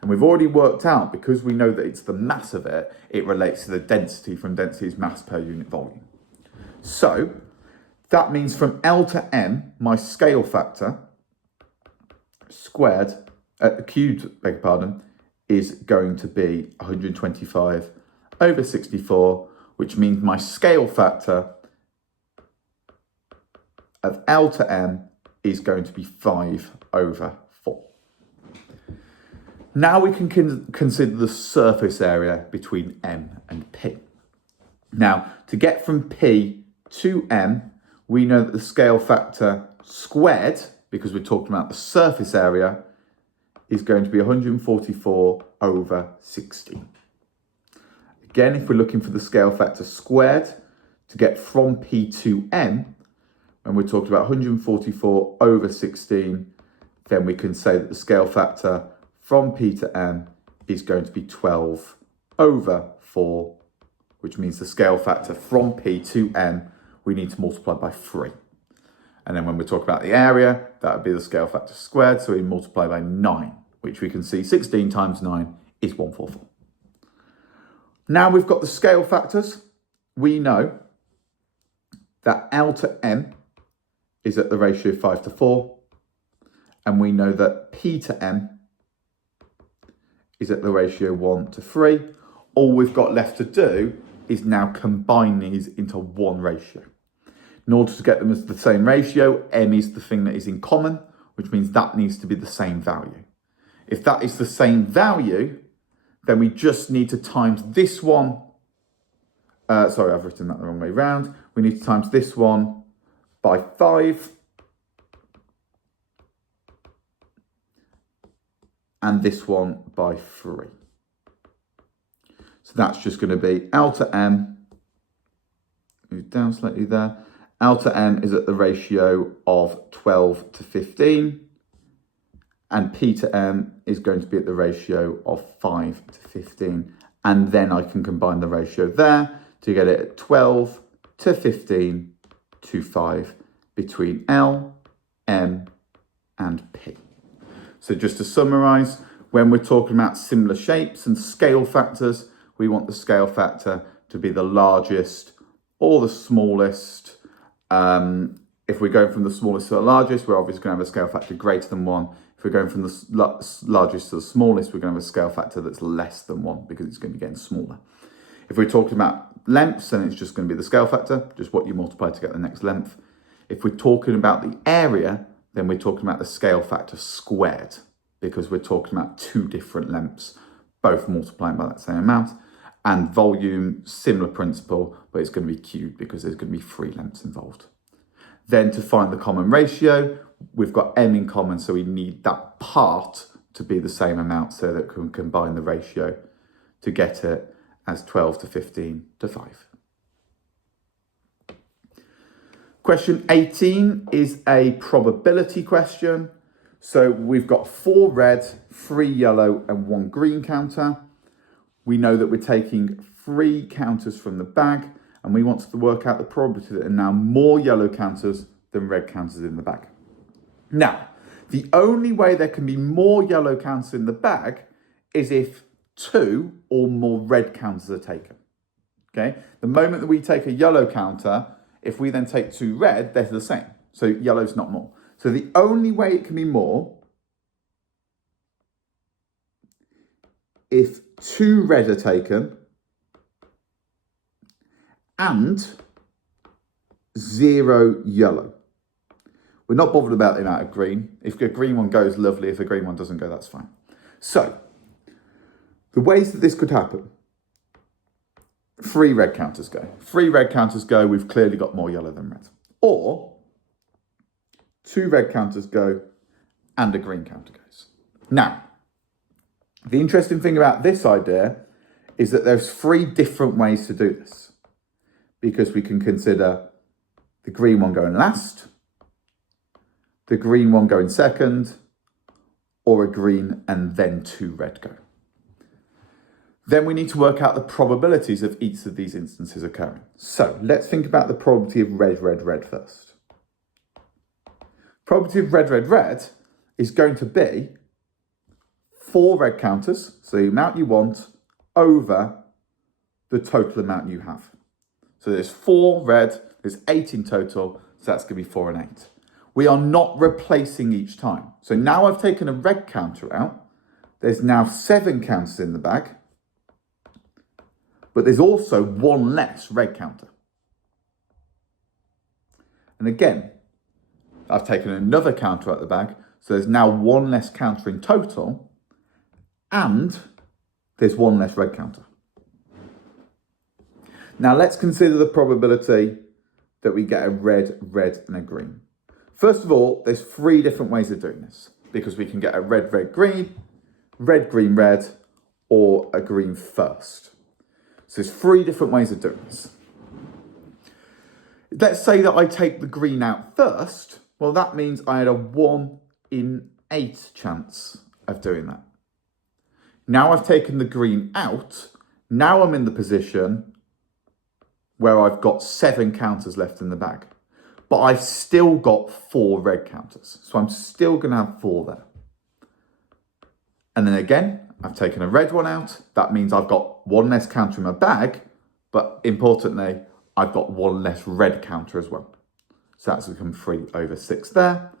And we've already worked out, because we know that it's the mass of it, it relates to the density from density is mass per unit volume. So that means from L to M, my scale factor cubed, is going to be 125 over 64, which means my scale factor of L to M is going to be 5/4. Now we can consider the surface area between M and P. Now, to get from P to M, we know that the scale factor squared, because we're talking about the surface area, is going to be 144 over 16. Again, if we're looking for the scale factor squared, to get from P to M, when we're talking about 144 over 16, then we can say that the scale factor from P to N is going to be 12 over 4, which means the scale factor from P to N, we need to multiply by 3. And then when we talk about the area, that would be the scale factor squared, so we multiply by 9, which we can see 16 times 9 is 144. Now we've got the scale factors. We know that L to N is at the ratio 5 to 4, and we know that P to N is at the ratio 1 to 3. All we've got left to do is now combine these into one ratio. In order to get them as the same ratio, M is the thing that is in common, which means that needs to be the same value. If that is the same value, then we just need to times this one. Sorry, I've written that the wrong way round. We need to times this one by 5. And this one by 3. So that's just going to be L to M. Move down slightly there. L to M is at the ratio of 12 to 15. And P to M is going to be at the ratio of 5 to 15. And then I can combine the ratio there to get it at 12 to 15 to 5 between L, M, and P. So just to summarise, when we're talking about similar shapes and scale factors, we want the scale factor to be the largest or the smallest. If we're going from the smallest to the largest, we're obviously going to have a scale factor greater than 1. If we're going from the largest to the smallest, we're going to have a scale factor that's less than 1 because it's going to be getting smaller. If we're talking about lengths, then it's just going to be the scale factor, just what you multiply to get the next length. If we're talking about the area, then we're talking about the scale factor squared because we're talking about 2 different lengths, both multiplying by that same amount. And volume, similar principle, but it's going to be cubed because there's going to be 3 lengths involved. Then to find the common ratio, we've got M in common, so we need that part to be the same amount so that we can combine the ratio to get it as 12 to 15 to 5. Question 18 is a probability question. So we've got 4 red, 3 yellow, and 1 green counter. We know that we're taking 3 counters from the bag, and we want to work out the probability that there are now more yellow counters than red counters in the bag. Now, the only way there can be more yellow counters in the bag is if 2 or more red counters are taken. Okay? The moment that we take a yellow counter, if we then take 2 red, they're the same. So yellow's not more. So the only way it can be more if 2 red are taken and 0 yellow. We're not bothered about the amount of green. If a green one goes, lovely. If a green one doesn't go, that's fine. So the ways that this could happen: 3 red counters go. 3 red counters go, we've clearly got more yellow than red. Or 2 red counters go and a green counter goes. Now, the interesting thing about this idea is that there's 3 different ways to do this, because we can consider the green one going last, the green one going second, or a green and then 2 red go. Then we need to work out the probabilities of each of these instances occurring. So let's think about the probability of red, red, red first. Probability of red, red, red is going to be 4 red counters, so the amount you want, over the total amount you have. So there's 4 red, there's 8 in total, so that's going to be 4 and 8. We are not replacing each time. So now I've taken a red counter out. There's now 7 counters in the bag, but there's also 1 less red counter. And again, I've taken another counter out of the bag, so there's now 1 less counter in total, and there's 1 less red counter. Now let's consider the probability that we get a red, red, and a green. First of all, there's 3 different ways of doing this, because we can get a red, red, green, green, red, or a green first. So there's 3 different ways of doing this. Let's say that I take the green out first. Well, that means I had a 1 in 8 chance of doing that. Now I've taken the green out. Now I'm in the position where I've got 7 counters left in the bag. But I've still got 4 red counters. So I'm still going to have 4 there. And then again, I've taken a red one out. That means I've got 1 less counter in my bag. But importantly, I've got 1 less red counter as well. So that's become 3 over 6 there.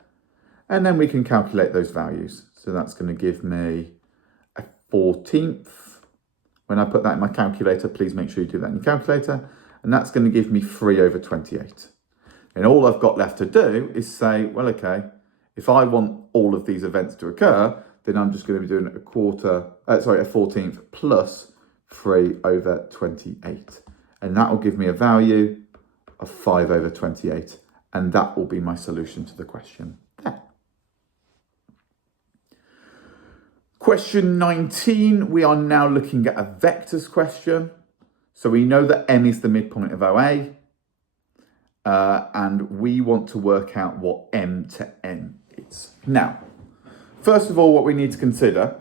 And then we can calculate those values. So that's going to give me a 14th. When I put that in my calculator, please make sure you do that in your calculator. And that's going to give me 3 over 28. And all I've got left to do is say, well, okay, if I want all of these events to occur, then I'm just going to be doing a 14th plus 3 over 28. And that will give me a value of 5 over 28. And that will be my solution to the question there. Question 19, we are now looking at a vectors question. So we know that M is the midpoint of OA. And we want to work out what M to N is. Now, first of all, what we need to consider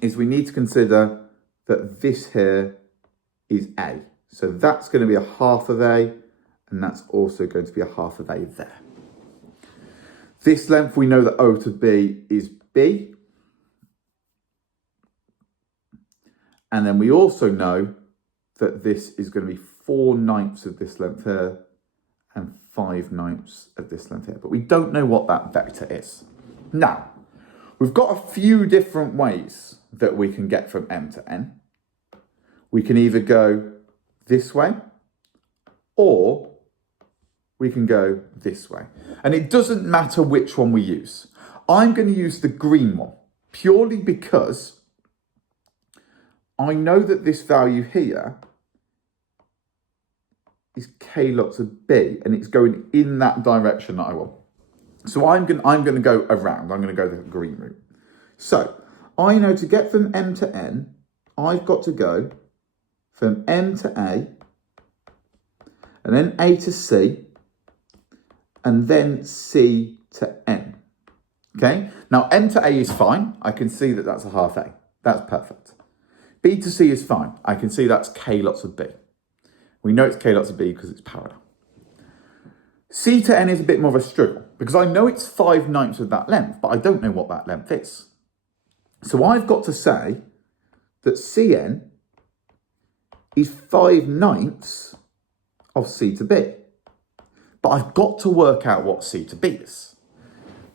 is we need to consider that this here is A. So that's going to be a half of A, and that's also going to be a half of A there. This length, we know that O to B is B. And then we also know that this is going to be 4/9 of this length here and 5/9 of this length here. But we don't know what that vector is. Now, we've got a few different ways that we can get from M to N. We can either go this way or we can go this way. And it doesn't matter which one we use. I'm going to use the green one purely because I know that this value here is k lots of b, and it's going in that direction that I want. So I'm going to go around. I'm going to go the green route. So I know to get from M to N, I've got to go from M to A, and then A to C, and then C to N. Okay? Now M to A is fine. I can see that that's a half A. That's perfect. B to C is fine. I can see that's k lots of b. We know it's k lots of b because it's parallel. C to N is a bit more of a struggle because I know it's 5/9 of that length, but I don't know what that length is. So I've got to say that Cn is 5/9 of C to B. But I've got to work out what C to B is.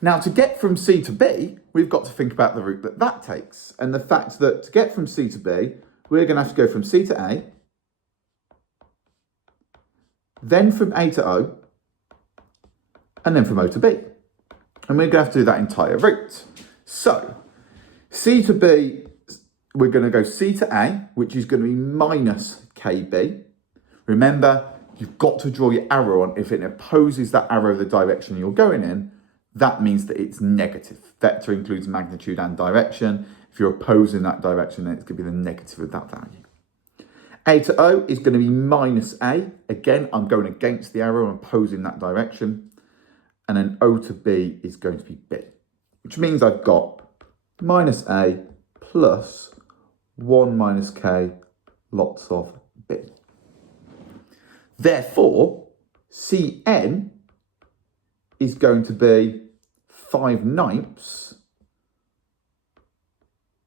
Now, to get from C to B, we've got to think about the route that that takes. And the fact that to get from C to B, we're going to have to go from C to A, then from A to O, and then from O to B. And we're going to have to do that entire route. So, C to B, we're going to go C to A, which is going to be minus KB. Remember, you've got to draw your arrow on. If it opposes that arrow the direction you're going in, that means that it's negative. Vector includes magnitude and direction. If you're opposing that direction, then it's going to be the negative of that value. A to O is going to be minus A. Again, I'm going against the arrow and opposing that direction. And then O to B is going to be B, which means I've got minus A plus 1 minus K lots of B. Therefore, Cn is going to be 5/9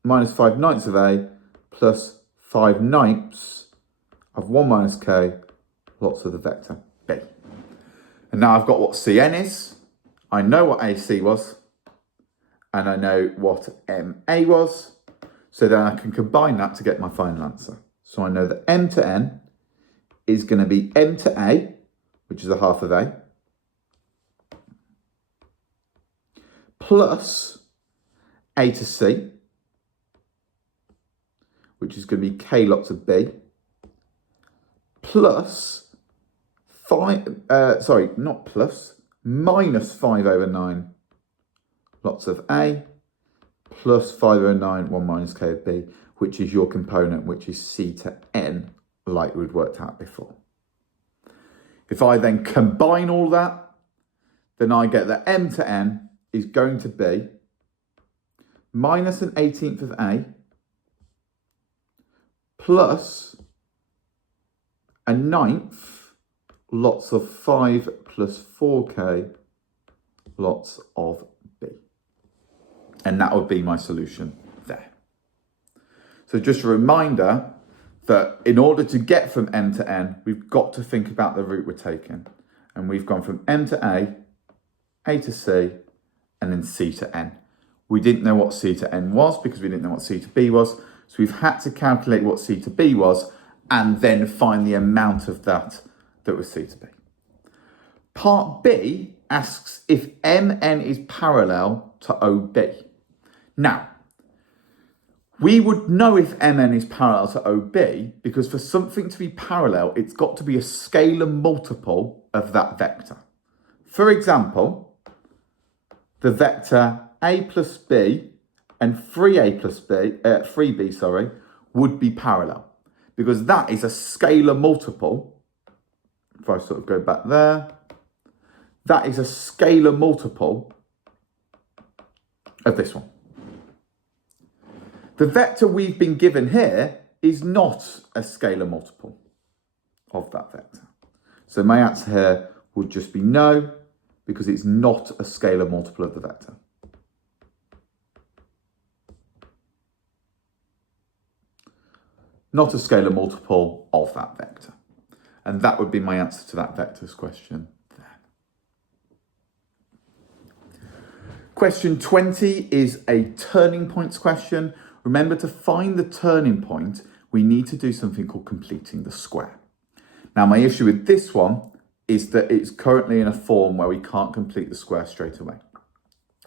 minus 5/9 of A plus 5/9 of 1 minus K lots of the vector B. And now I've got what Cn is. I know what AC was. And I know what MA was. So then I can combine that to get my final answer. So I know that M to N is going to be M to A, which is a half of A, plus A to C, which is going to be K lots of B, plus minus 5/9 lots of A, plus 5/9, 1 minus K of B, which is your component, which is C to N, like we'd worked out before. If I then combine all that, then I get that m to n is going to be minus an 18th of a plus a ninth lots of 5 plus 4k lots of b. And that would be my solution there. So just a reminder that in order to get from m to n, we've got to think about the route we're taking. And we've gone from m to a to c, and then c to n. We didn't know what c to n was because we didn't know what c to b was. So we've had to calculate what c to b was and then find the amount of that was c to b. Part B asks if mn is parallel to OB. Now, we would know if mn is parallel to OB because for something to be parallel, it's got to be a scalar multiple of that vector. For example, the vector a plus b and 3b, would be parallel because that is a scalar multiple. If I sort of go back there, that is a scalar multiple of this one. The vector we've been given here is not a scalar multiple of that vector. So my answer here would just be no, because it's not a scalar multiple of the vector. Not a scalar multiple of that vector. And that would be my answer to that vectors question there. Question 20 is a turning points question. Remember, to find the turning point, we need to do something called completing the square. Now, my issue with this one is that it's currently in a form where we can't complete the square straight away.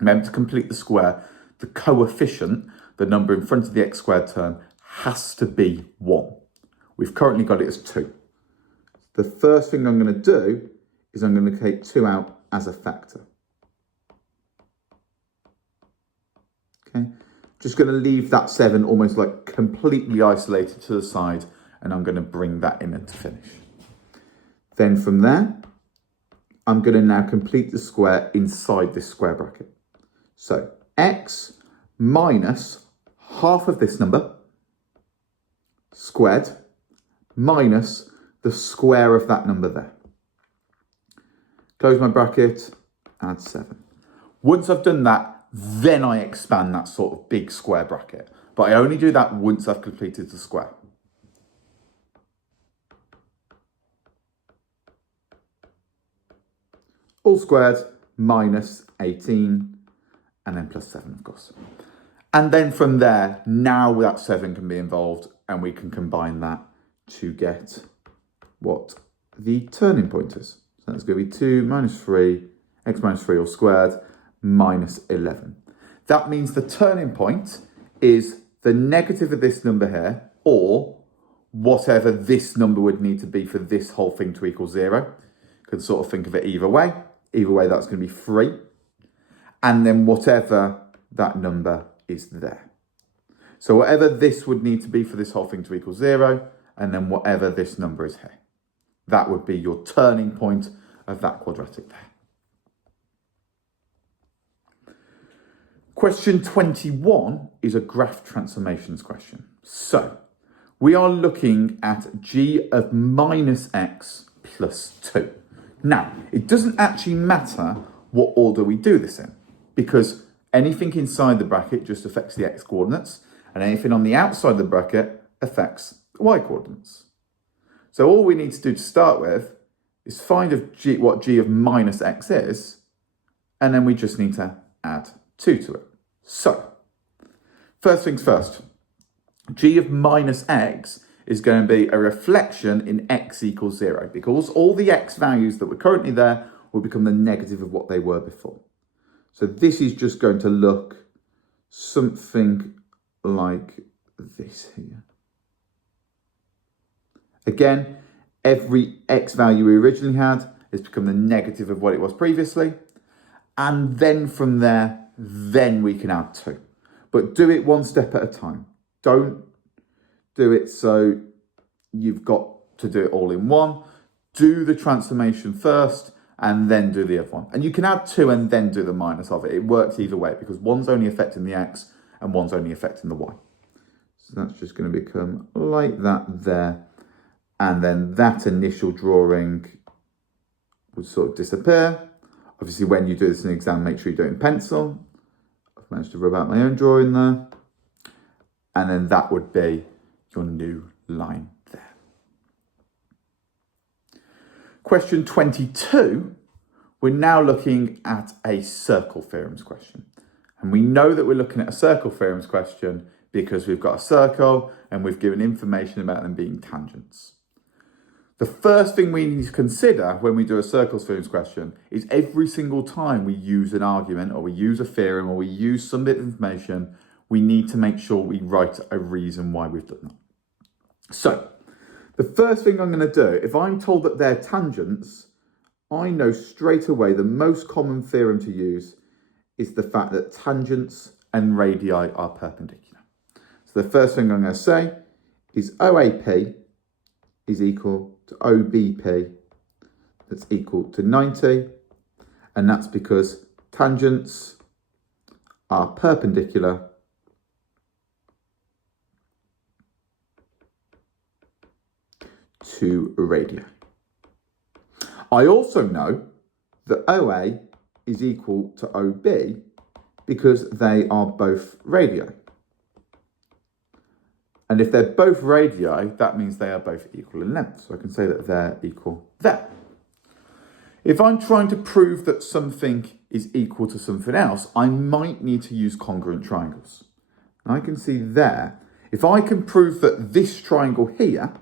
Remember, to complete the square, the coefficient, the number in front of the x squared term, has to be 1. We've currently got it as 2. The first thing I'm going to do is I'm going to take 2 out as a factor. Okay, just going to leave that 7 almost like completely isolated to the side, and I'm going to bring that in to finish. Then from there, I'm going to now complete the square inside this square bracket. So x minus half of this number squared minus the square of that number there. Close my bracket, add 7. Once I've done that, then I expand that sort of big square bracket. But I only do that once I've completed the square. All squared minus 18, and then plus 7, of course. And then from there, now that 7 can be involved, and we can combine that to get what the turning point is. So that's going to be 2 minus 3, x minus 3 all squared, minus 11. That means the turning point is the negative of this number here, or whatever this number would need to be for this whole thing to equal 0. You can sort of think of it either way. Either way, that's going to be 3. And then whatever that number is there. So whatever this would need to be for this whole thing to equal 0, and then whatever this number is here. That would be your turning point of that quadratic there. Question 21 is a graph transformations question. So we are looking at g of minus x plus 2. Now, it doesn't actually matter what order we do this in, because anything inside the bracket just affects the x coordinates, and anything on the outside of the bracket affects the y coordinates. So all we need to do to start with is find what g of minus x is, and then we just need to add 2 to it. So, first things first, g of minus x is going to be a reflection in x equals 0, because all the x values that were currently there will become the negative of what they were before. So this is just going to look something like this here. Again, every x value we originally had has become the negative of what it was previously. And then from there, then we can add 2. But do it one step at a time. Don't do it so you've got to do it all in one. do the transformation first and then do the other one. And you can add 2 and then do the minus of it. It works either way because one's only affecting the x and one's only affecting the y. So that's just going to become like that there. And then that initial drawing would sort of disappear. Obviously, when you do this in an exam, make sure you do it in pencil. I've managed to rub out my own drawing there. And then that would be your new line there. Question 22, we're now looking at a circle theorems question. And we know that we're looking at a circle theorems question because we've got a circle and we've given information about them being tangents. The first thing we need to consider when we do a circles theorems question is every single time we use an argument or we use a theorem or we use some bit of information, we need to make sure we write a reason why we've done that. So, the first thing I'm going to do, if I'm told that they're tangents, I know straight away the most common theorem to use is the fact that tangents and radii are perpendicular. So the first thing I'm going to say is OAP is equal to OBP, that's equal to 90, and that's because tangents are perpendicular to radii. I also know that OA is equal to OB because they are both radii. And if they're both radii, that means they are both equal in length. So I can say that they're equal there. If I'm trying to prove that something is equal to something else, I might need to use congruent triangles. And I can see there, if I can prove that this triangle here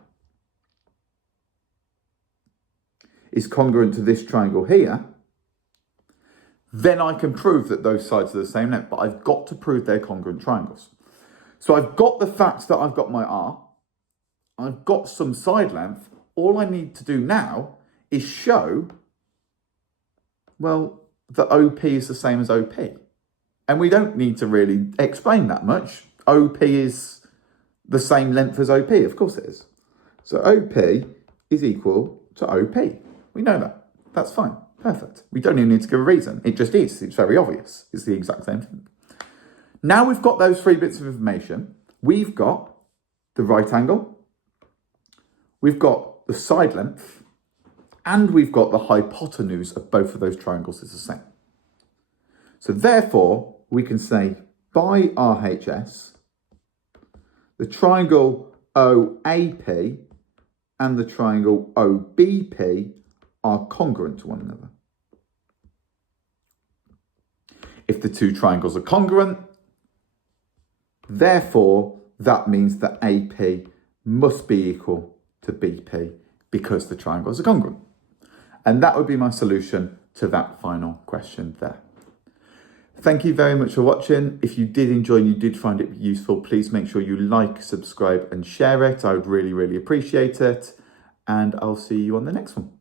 is congruent to this triangle here, then I can prove that those sides are the same length, but I've got to prove they're congruent triangles. So I've got the fact that I've got my R, I've got some side length, all I need to do now is show, well, that OP is the same as OP. And we don't need to really explain that much. OP is the same length as OP, of course it is. So OP is equal to OP. We know that. That's fine. Perfect. We don't even need to give a reason. It just is. It's very obvious. It's the exact same thing. Now we've got those 3 bits of information. We've got the right angle. We've got the side length. And we've got the hypotenuse of both of those triangles is the same. So therefore, we can say by RHS, the triangle OAP and the triangle OBP are congruent to one another. If the 2 triangles are congruent, therefore that means that AP must be equal to BP because the triangles are congruent. And that would be my solution to that final question there. Thank you very much for watching. If you did enjoy and you did find it useful, please make sure you like, subscribe and share it. I would really, really appreciate it. And I'll see you on the next one.